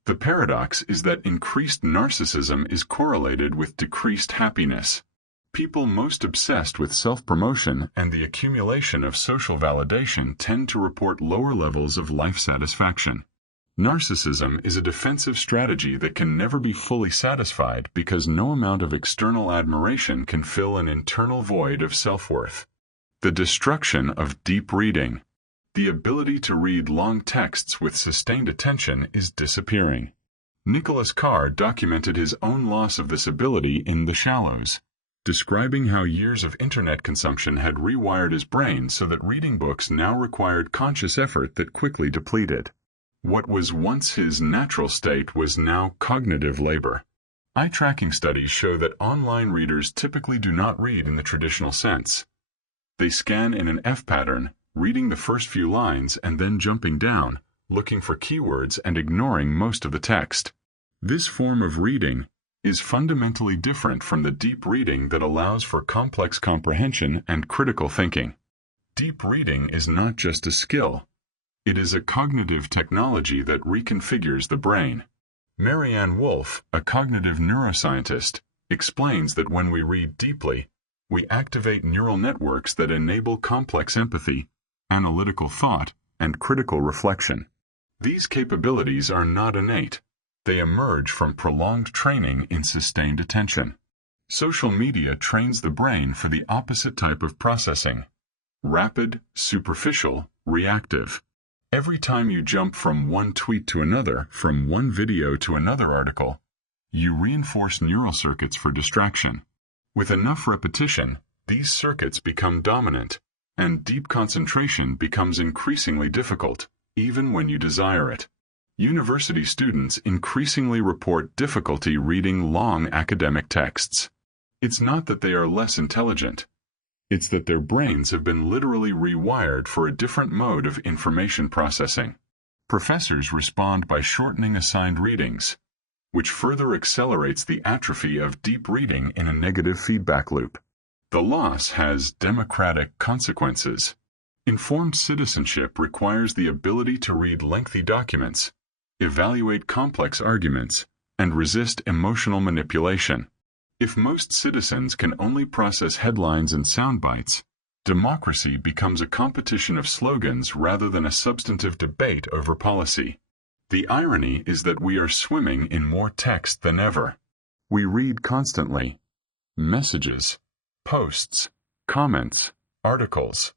The paradox is that increased narcissism is correlated with decreased happiness. People most obsessed with self-promotion and the accumulation of social validation tend to report lower levels of life satisfaction. Narcissism is a defensive strategy that can never be fully satisfied because no amount of external admiration can fill an internal void of self-worth. The destruction of deep reading. The ability to read long texts with sustained attention is disappearing. Nicholas Carr documented his own loss of this ability in The Shallows, describing how years of internet consumption had rewired his brain so that reading books now required conscious effort that quickly depleted. What was once his natural state was now cognitive labor. Eye tracking studies show that online readers typically do not read in the traditional sense. They scan in an F pattern, reading the first few lines and then jumping down, looking for keywords and ignoring most of the text. This form of reading is fundamentally different from the deep reading that allows for complex comprehension and critical thinking. Deep reading is not just a skill. It is a cognitive technology that reconfigures the brain. Marianne Wolf, a cognitive neuroscientist, explains that when we read deeply, we activate neural networks that enable complex empathy, analytical thought, and critical reflection. These capabilities are not innate. They emerge from prolonged training in sustained attention. Social media trains the brain for the opposite type of processing: rapid, superficial, reactive. Every time you jump from one tweet to another, from one video to another article, you reinforce neural circuits for distraction. With enough repetition, these circuits become dominant, and deep concentration becomes increasingly difficult, even when you desire it. University students increasingly report difficulty reading long academic texts. It's not that they are less intelligent. It's that their brains have been literally rewired for a different mode of information processing. Professors respond by shortening assigned readings, which further accelerates the atrophy of deep reading in a negative feedback loop. The loss has democratic consequences. Informed citizenship requires the ability to read lengthy documents, evaluate complex arguments, and resist emotional manipulation. If most citizens can only process headlines and sound bites, democracy becomes a competition of slogans rather than a substantive debate over policy. The irony is that we are swimming in more text than ever. We read constantly. Messages, posts, comments, articles.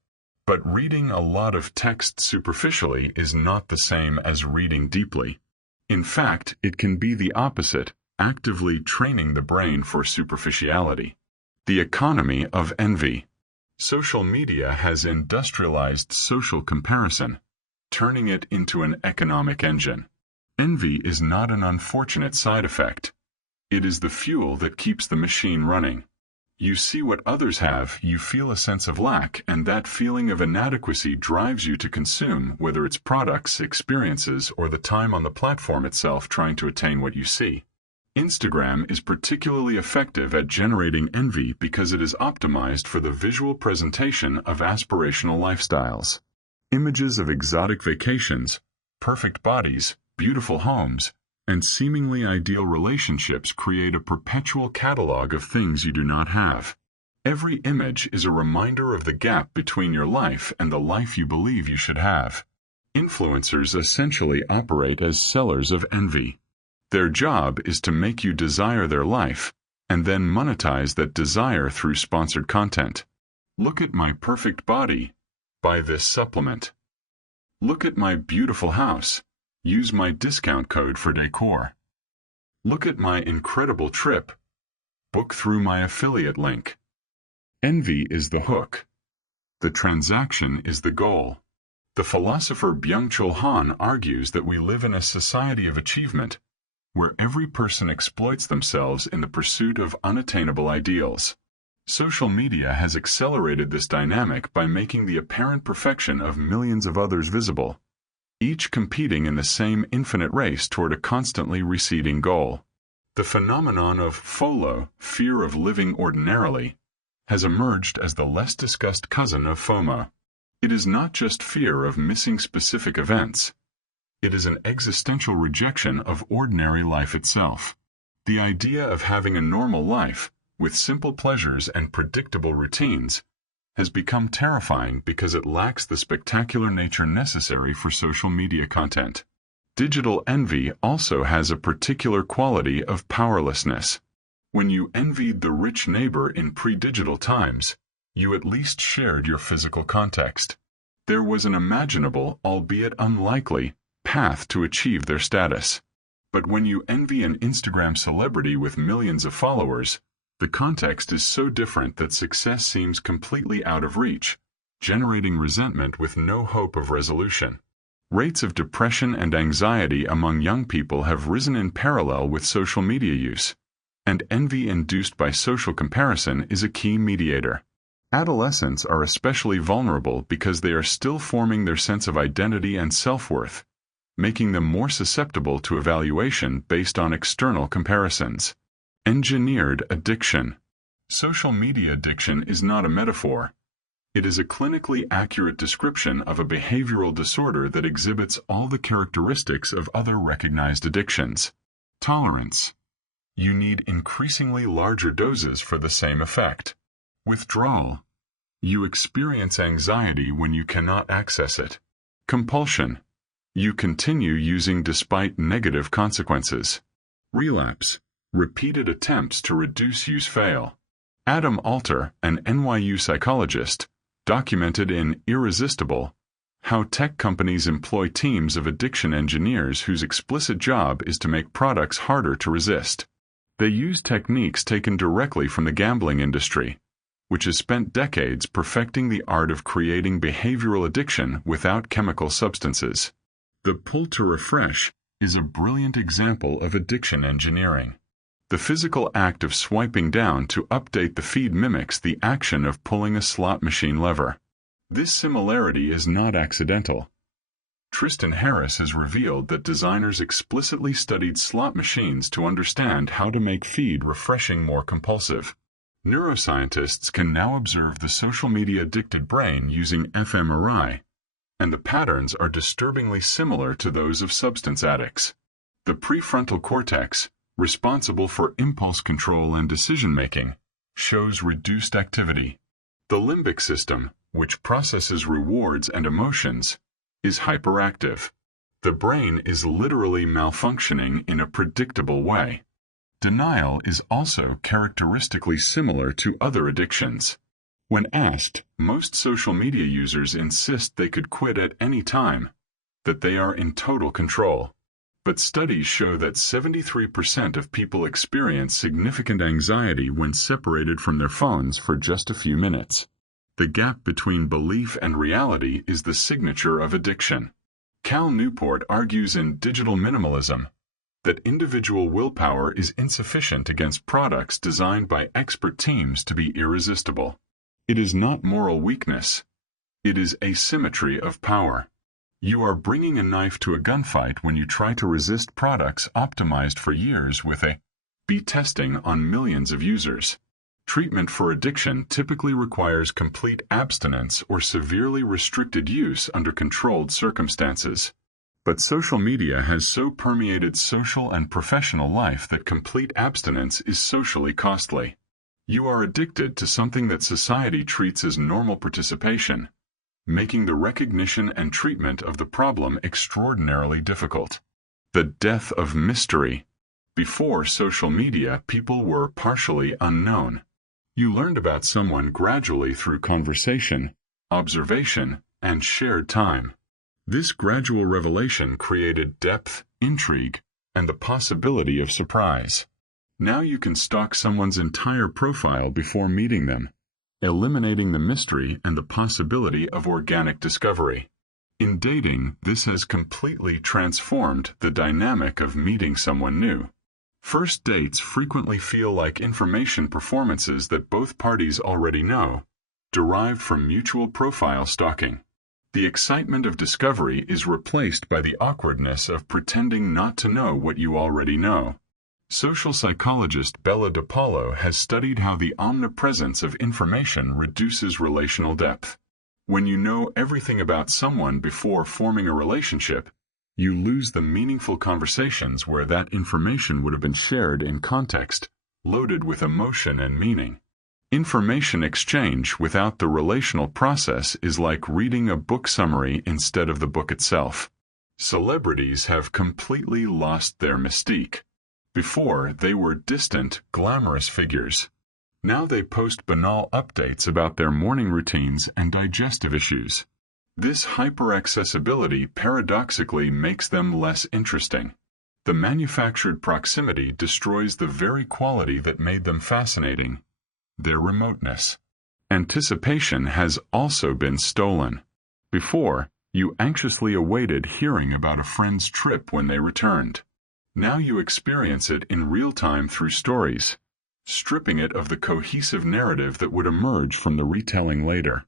But reading a lot of text superficially is not the same as reading deeply. In fact, it can be the opposite, actively training the brain for superficiality. The economy of envy. Social media has industrialized social comparison, turning it into an economic engine. Envy is not an unfortunate side effect. It is the fuel that keeps the machine running. You see what others have, you feel a sense of lack, and that feeling of inadequacy drives you to consume, whether it's products, experiences, or the time on the platform itself trying to attain what you see. Instagram is particularly effective at generating envy because it is optimized for the visual presentation of aspirational lifestyles. Images of exotic vacations, perfect bodies, beautiful homes, and seemingly ideal relationships create a perpetual catalog of things you do not have. Every image is a reminder of the gap between your life and the life you believe you should have. Influencers essentially operate as sellers of envy. Their job is to make you desire their life, and then monetize that desire through sponsored content. Look at my perfect body. Buy this supplement. Look at my beautiful house. Use my discount code for decor. Look at my incredible trip. Book through my affiliate link. Envy is the hook. The transaction is the goal. The philosopher Byung-Chul Han argues that we live in a society of achievement, where every person exploits themselves in the pursuit of unattainable ideals. Social media has accelerated this dynamic by making the apparent perfection of millions of others visible, each competing in the same infinite race toward a constantly receding goal. The phenomenon of FOLO, fear of living ordinarily, has emerged as the less discussed cousin of FOMO. It is not just fear of missing specific events. It is an existential rejection of ordinary life itself. The idea of having a normal life, with simple pleasures and predictable routines, has become terrifying because it lacks the spectacular nature necessary for social media content. Digital envy also has a particular quality of powerlessness. When you envied the rich neighbor in pre-digital times, you at least shared your physical context. There was an imaginable, albeit unlikely, path to achieve their status. But when you envy an Instagram celebrity with millions of followers, the context is so different that success seems completely out of reach, generating resentment with no hope of resolution. Rates of depression and anxiety among young people have risen in parallel with social media use, and envy induced by social comparison is a key mediator. Adolescents are especially vulnerable because they are still forming their sense of identity and self-worth, making them more susceptible to evaluation based on external comparisons. Engineered addiction. Social media addiction is not a metaphor. It is a clinically accurate description of a behavioral disorder that exhibits all the characteristics of other recognized addictions. Tolerance. You need increasingly larger doses for the same effect. Withdrawal. You experience anxiety when you cannot access it. Compulsion. You continue using despite negative consequences. Relapse. Repeated attempts to reduce use fail. Adam Alter, an NYU psychologist, documented in Irresistible how tech companies employ teams of addiction engineers whose explicit job is to make products harder to resist. They use techniques taken directly from the gambling industry, which has spent decades perfecting the art of creating behavioral addiction without chemical substances. The pull to refresh is a brilliant example of addiction engineering. The physical act of swiping down to update the feed mimics the action of pulling a slot machine lever. This similarity is not accidental. Tristan Harris has revealed that designers explicitly studied slot machines to understand how to make feed refreshing more compulsive. Neuroscientists can now observe the social media addicted brain using fMRI, and the patterns are disturbingly similar to those of substance addicts. The prefrontal cortex, responsible for impulse control and decision-making, shows reduced activity. The limbic system, which processes rewards and emotions, is hyperactive. The brain is literally malfunctioning in a predictable way. Denial is also characteristically similar to other addictions. When asked, most social media users insist they could quit at any time, that they are in total control. But studies show that 73% of people experience significant anxiety when separated from their phones for just a few minutes. The gap between belief and reality is the signature of addiction. Cal Newport argues in Digital Minimalism that individual willpower is insufficient against products designed by expert teams to be irresistible. It is not moral weakness. It is asymmetry of power. You are bringing a knife to a gunfight when you try to resist products optimized for years with A/B testing on millions of users. Treatment for addiction typically requires complete abstinence or severely restricted use under controlled circumstances. But social media has so permeated social and professional life that complete abstinence is socially costly. You are addicted to something that society treats as normal participation, making the recognition and treatment of the problem extraordinarily difficult. The death of mystery. Before social media, people were partially unknown. You learned about someone gradually through conversation, observation, and shared time. This gradual revelation created depth, intrigue, and the possibility of surprise. Now you can stalk someone's entire profile before meeting them, eliminating the mystery and the possibility of organic discovery. In dating, this has completely transformed the dynamic of meeting someone new. First dates frequently feel like information performances that both parties already know, derived from mutual profile stalking. The excitement of discovery is replaced by the awkwardness of pretending not to know what you already know. Social psychologist Bella DePaulo has studied how the omnipresence of information reduces relational depth. When you know everything about someone before forming a relationship, you lose the meaningful conversations where that information would have been shared in context, loaded with emotion and meaning. Information exchange without the relational process is like reading a book summary instead of the book itself. Celebrities have completely lost their mystique. Before, they were distant, glamorous figures. Now they post banal updates about their morning routines and digestive issues. This hyper-accessibility paradoxically makes them less interesting. The manufactured proximity destroys the very quality that made them fascinating, their remoteness. Anticipation has also been stolen. Before, you anxiously awaited hearing about a friend's trip when they returned. Now you experience it in real time through stories, stripping it of the cohesive narrative that would emerge from the retelling later.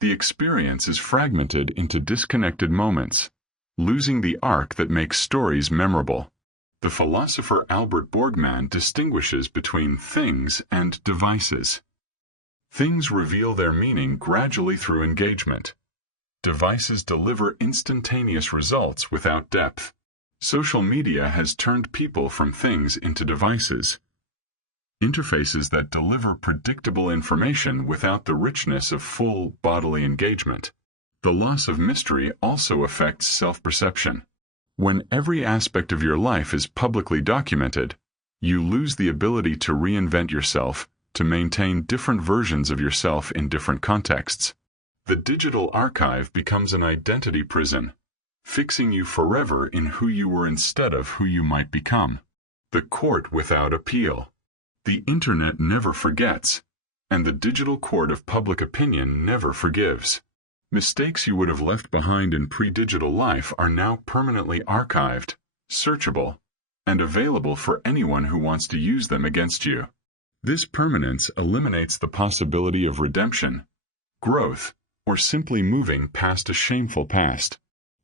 The experience is fragmented into disconnected moments, losing the arc that makes stories memorable. The philosopher Albert Borgman distinguishes between things and devices. Things reveal their meaning gradually through engagement. Devices deliver instantaneous results without depth. Social media has turned people from things into devices, interfaces that deliver predictable information without the richness of full bodily engagement. The loss of mystery also affects self-perception. When every aspect of your life is publicly documented, you lose the ability to reinvent yourself, to maintain different versions of yourself in different contexts. The digital archive becomes an identity prison, fixing you forever in who you were instead of who you might become. The court without appeal. The internet never forgets, and the digital court of public opinion never forgives. Mistakes you would have left behind in pre-digital life are now permanently archived, searchable, and available for anyone who wants to use them against you. This permanence eliminates the possibility of redemption, growth, or simply moving past a shameful past.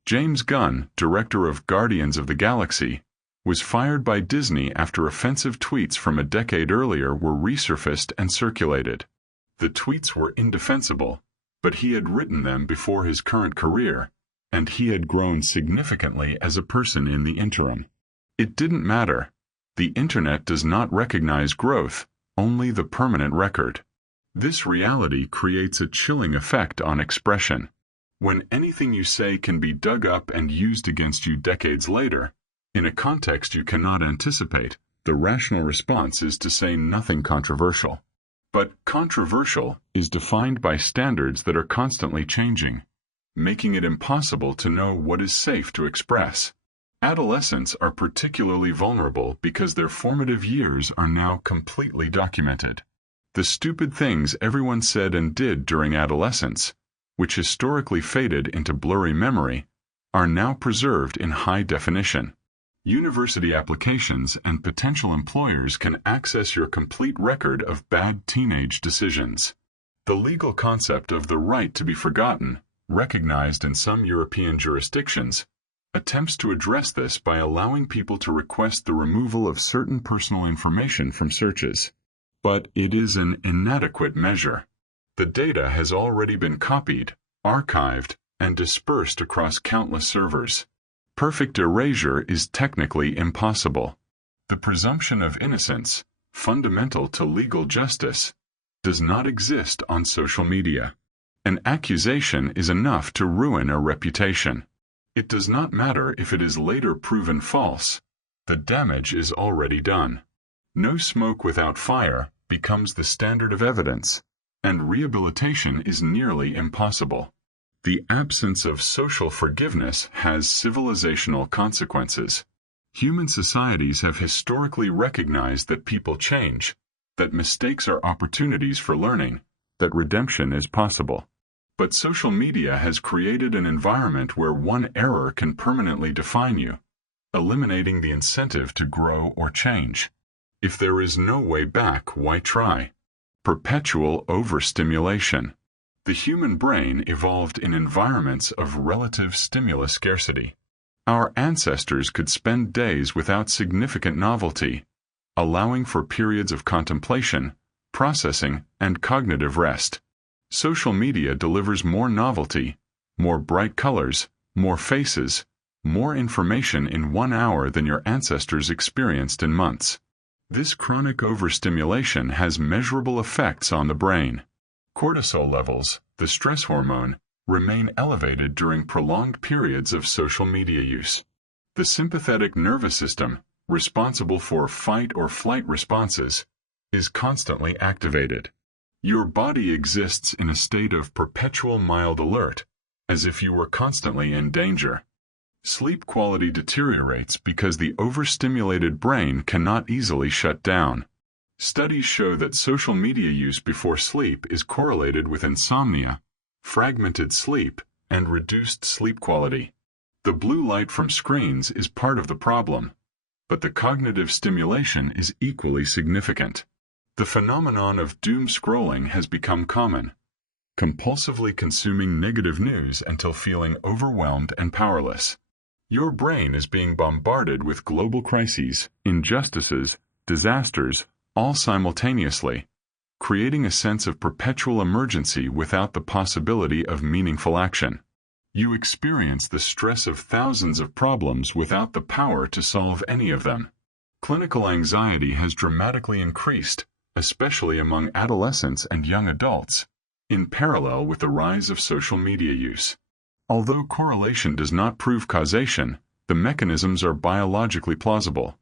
James Gunn, director of Guardians of the Galaxy, was fired by Disney after offensive tweets from a decade earlier were resurfaced and circulated. The tweets were indefensible, but he had written them before his current career, and he had grown significantly as a person in the interim. It didn't matter. The internet does not recognize growth, only the permanent record. This reality creates a chilling effect on expression. When anything you say can be dug up and used against you decades later, in a context you cannot anticipate, the rational response is to say nothing controversial. But controversial is defined by standards that are constantly changing, making it impossible to know what is safe to express. Adolescents are particularly vulnerable because their formative years are now completely documented. The stupid things everyone said and did during adolescence, which historically faded into blurry memory, are now preserved in high definition. University applications and potential employers can access your complete record of bad teenage decisions. The legal concept of the right to be forgotten, recognized in some European jurisdictions, attempts to address this by allowing people to request the removal of certain personal information from searches. But it is an inadequate measure. The data has already been copied, archived, and dispersed across countless servers. Perfect erasure is technically impossible. The presumption of innocence, fundamental to legal justice, does not exist on social media. An accusation is enough to ruin a reputation. It does not matter if it is later proven false. The damage is already done. No smoke without fire becomes the standard of evidence, and rehabilitation is nearly impossible. The absence of social forgiveness has civilizational consequences. Human societies have historically recognized that people change, that mistakes are opportunities for learning, that redemption is possible. But social media has created an environment where one error can permanently define you, eliminating the incentive to grow or change. If there is no way back, why try? Perpetual overstimulation. The human brain evolved in environments of relative stimulus scarcity. Our ancestors could spend days without significant novelty, allowing for periods of contemplation, processing, and cognitive rest. Social media delivers more novelty, more bright colors, more faces, more information in 1 hour than your ancestors experienced in months. This chronic overstimulation has measurable effects on the brain. Cortisol levels, the stress hormone, remain elevated during prolonged periods of social media use. The sympathetic nervous system, responsible for fight or flight responses, is constantly activated. Your body exists in a state of perpetual mild alert, as if you were constantly in danger. Sleep quality deteriorates because the overstimulated brain cannot easily shut down. Studies show that social media use before sleep is correlated with insomnia, fragmented sleep, and reduced sleep quality. The blue light from screens is part of the problem, but the cognitive stimulation is equally significant. The phenomenon of doom scrolling has become common, compulsively consuming negative news until feeling overwhelmed and powerless. Your brain is being bombarded with global crises, injustices, disasters, all simultaneously, creating a sense of perpetual emergency without the possibility of meaningful action. You experience the stress of thousands of problems without the power to solve any of them. Clinical anxiety has dramatically increased, especially among adolescents and young adults, in parallel with the rise of social media use. Although correlation does not prove causation, the mechanisms are biologically plausible.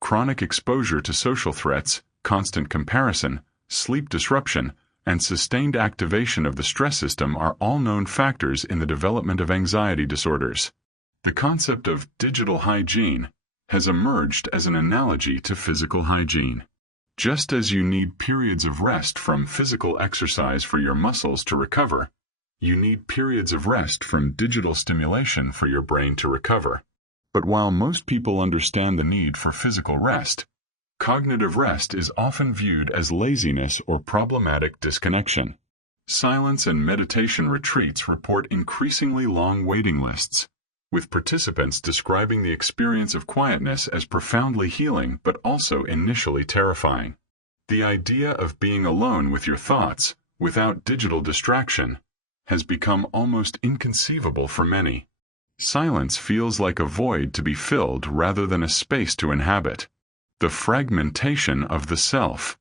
Chronic exposure to social threats, constant comparison, sleep disruption, and sustained activation of the stress system are all known factors in the development of anxiety disorders. The concept of digital hygiene has emerged as an analogy to physical hygiene. Just as you need periods of rest from physical exercise for your muscles to recover, you need periods of rest from digital stimulation for your brain to recover. But while most people understand the need for physical rest, cognitive rest is often viewed as laziness or problematic disconnection. Silence and meditation retreats report increasingly long waiting lists, with participants describing the experience of quietness as profoundly healing but also initially terrifying. The idea of being alone with your thoughts, without digital distraction, has become almost inconceivable for many. Silence feels like a void to be filled rather than a space to inhabit. The fragmentation of the self.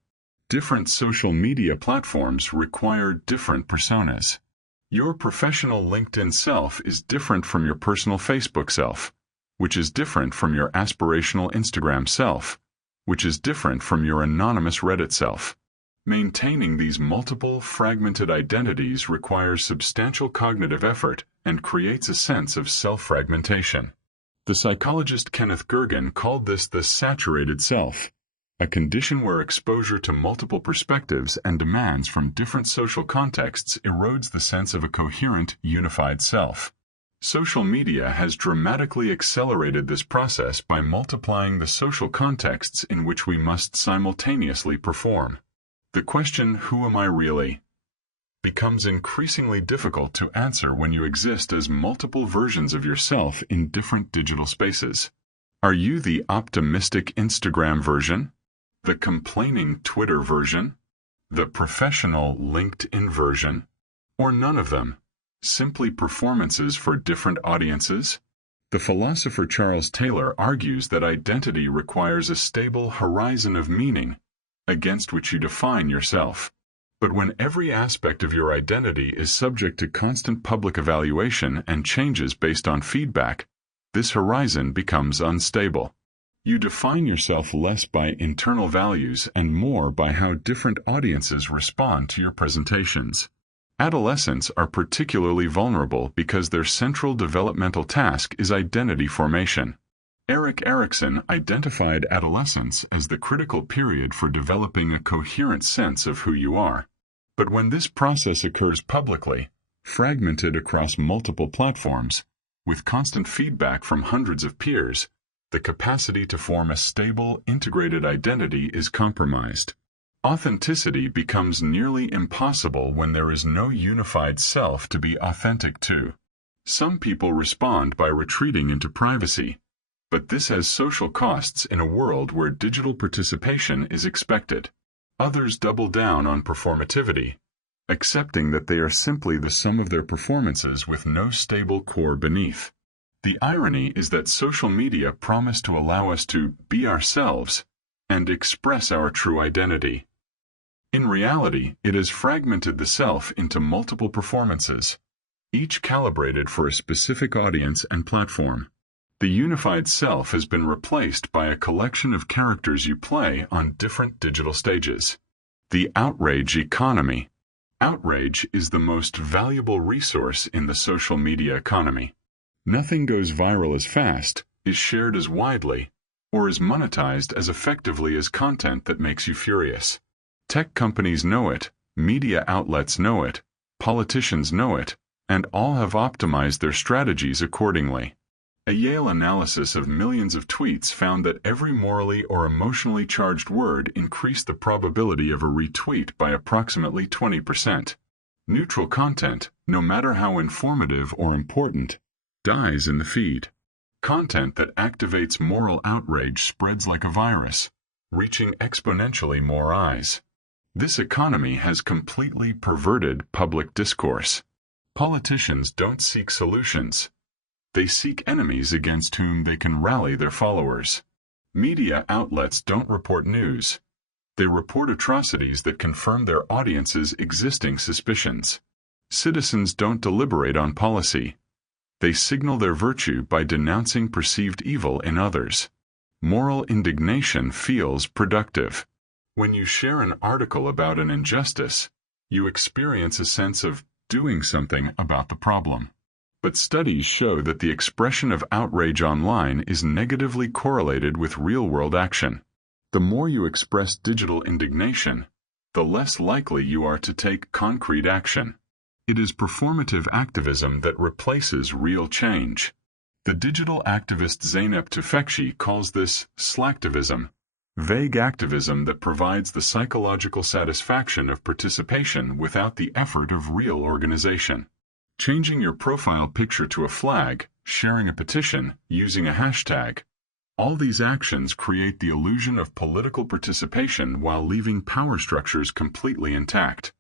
Different social media platforms require different personas. Your professional LinkedIn self is different from your personal Facebook self, which is different from your aspirational Instagram self, which is different from your anonymous Reddit self. Maintaining these multiple, fragmented identities requires substantial cognitive effort and creates a sense of self-fragmentation. The psychologist Kenneth Gergen called this the saturated self, a condition where exposure to multiple perspectives and demands from different social contexts erodes the sense of a coherent, unified self. Social media has dramatically accelerated this process by multiplying the social contexts in which we must simultaneously perform. The question, "Who am I really?" becomes increasingly difficult to answer when you exist as multiple versions of yourself in different digital spaces. Are you the optimistic Instagram version? The complaining Twitter version? The professional LinkedIn version? Or none of them? Simply performances for different audiences? The philosopher Charles Taylor argues that identity requires a stable horizon of meaning against which you define yourself. But when every aspect of your identity is subject to constant public evaluation and changes based on feedback, this horizon becomes unstable. You define yourself less by internal values and more by how different audiences respond to your presentations. Adolescents are particularly vulnerable because their central developmental task is identity formation. Erik Erikson identified adolescence as the critical period for developing a coherent sense of who you are. But when this process occurs publicly, fragmented across multiple platforms, with constant feedback from hundreds of peers, the capacity to form a stable, integrated identity is compromised. Authenticity becomes nearly impossible when there is no unified self to be authentic to. Some people respond by retreating into privacy, but this has social costs in a world where digital participation is expected. Others double down on performativity, accepting that they are simply the sum of their performances with no stable core beneath. The irony is that social media promise to allow us to be ourselves and express our true identity. In reality, it has fragmented the self into multiple performances, each calibrated for a specific audience and platform. The unified self has been replaced by a collection of characters you play on different digital stages. The outrage economy. Outrage is the most valuable resource in the social media economy. Nothing goes viral as fast, is shared as widely, or is monetized as effectively as content that makes you furious. Tech companies know it, media outlets know it, politicians know it, and all have optimized their strategies accordingly. A Yale analysis of millions of tweets found that every morally or emotionally charged word increased the probability of a retweet by approximately 20%. Neutral content, no matter how informative or important, dies in the feed. Content that activates moral outrage spreads like a virus, reaching exponentially more eyes. This economy has completely perverted public discourse. Politicians don't seek solutions. They seek enemies against whom they can rally their followers. Media outlets don't report news. They report atrocities that confirm their audience's existing suspicions. Citizens don't deliberate on policy. They signal their virtue by denouncing perceived evil in others. Moral indignation feels productive. When you share an article about an injustice, you experience a sense of doing something about the problem. But studies show that the expression of outrage online is negatively correlated with real-world action. The more you express digital indignation, the less likely you are to take concrete action. It is performative activism that replaces real change. The digital activist Zeynep Tufekci calls this slacktivism, vague activism that provides the psychological satisfaction of participation without the effort of real organization. Changing your profile picture to a flag, sharing a petition, using a hashtag. All these actions create the illusion of political participation while leaving power structures completely intact.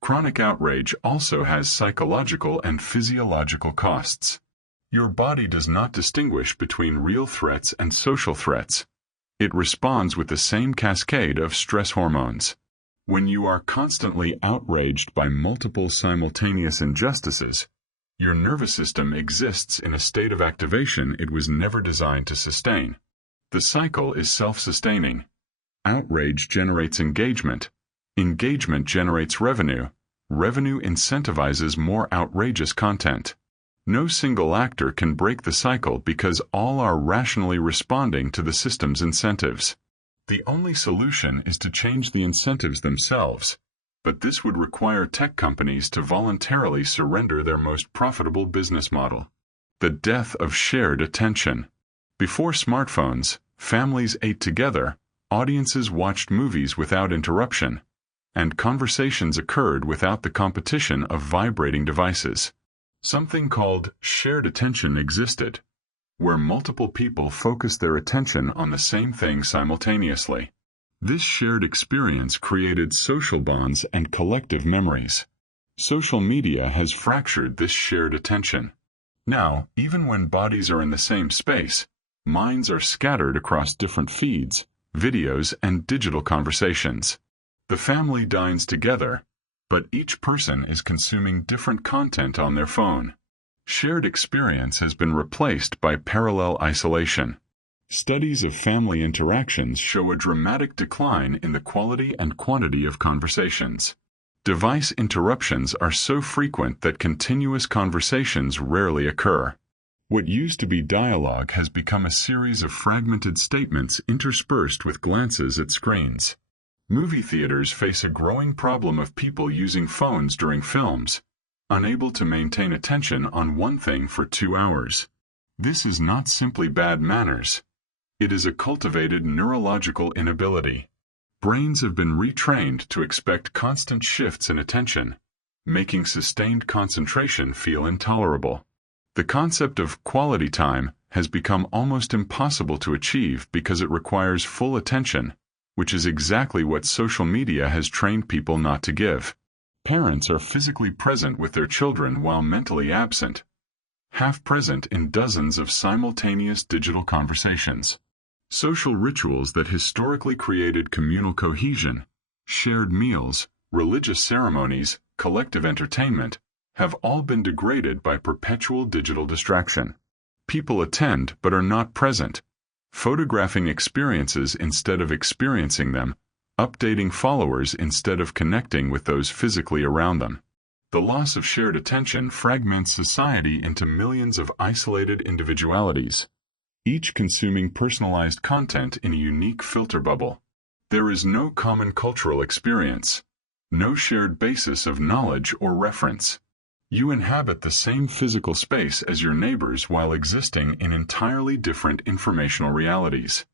Chronic outrage also has psychological and physiological costs. Your body does not distinguish between real threats and social threats. It responds with the same cascade of stress hormones. When you are constantly outraged by multiple simultaneous injustices, your nervous system exists in a state of activation it was never designed to sustain. The cycle is self-sustaining. Outrage generates engagement. Engagement generates revenue. Revenue incentivizes more outrageous content. No single actor can break the cycle because all are rationally responding to the system's incentives. The only solution is to change the incentives themselves, but this would require tech companies to voluntarily surrender their most profitable business model. The death of shared attention. Before smartphones, families ate together, audiences watched movies without interruption, and conversations occurred without the competition of vibrating devices. Something called shared attention existed, where multiple people focus their attention on the same thing simultaneously. This shared experience created social bonds and collective memories. Social media has fractured this shared attention. Now, even when bodies are in the same space, minds are scattered across different feeds, videos, and digital conversations. The family dines together, but each person is consuming different content on their phone. Shared experience has been replaced by parallel isolation. Studies of family interactions show a dramatic decline in the quality and quantity of conversations. Device interruptions are so frequent that continuous conversations rarely occur. What used to be dialogue has become a series of fragmented statements interspersed with glances at screens. Movie theaters face a growing problem of people using phones during films, unable to maintain attention on one thing for 2 hours. This is not simply bad manners. It is a cultivated neurological inability. Brains have been retrained to expect constant shifts in attention, making sustained concentration feel intolerable. The concept of quality time has become almost impossible to achieve because it requires full attention, which is exactly what social media has trained people not to give. Parents are physically present with their children while mentally absent, half present in dozens of simultaneous digital conversations. Social rituals that historically created communal cohesion, shared meals, religious ceremonies, collective entertainment, have all been degraded by perpetual digital distraction. People attend but are not present, photographing experiences instead of experiencing them, updating followers instead of connecting with those physically around them. The loss of shared attention fragments society into millions of isolated individualities, each consuming personalized content in a unique filter bubble. There is no common cultural experience, no shared basis of knowledge or reference. You inhabit the same physical space as your neighbors while existing in entirely different informational realities.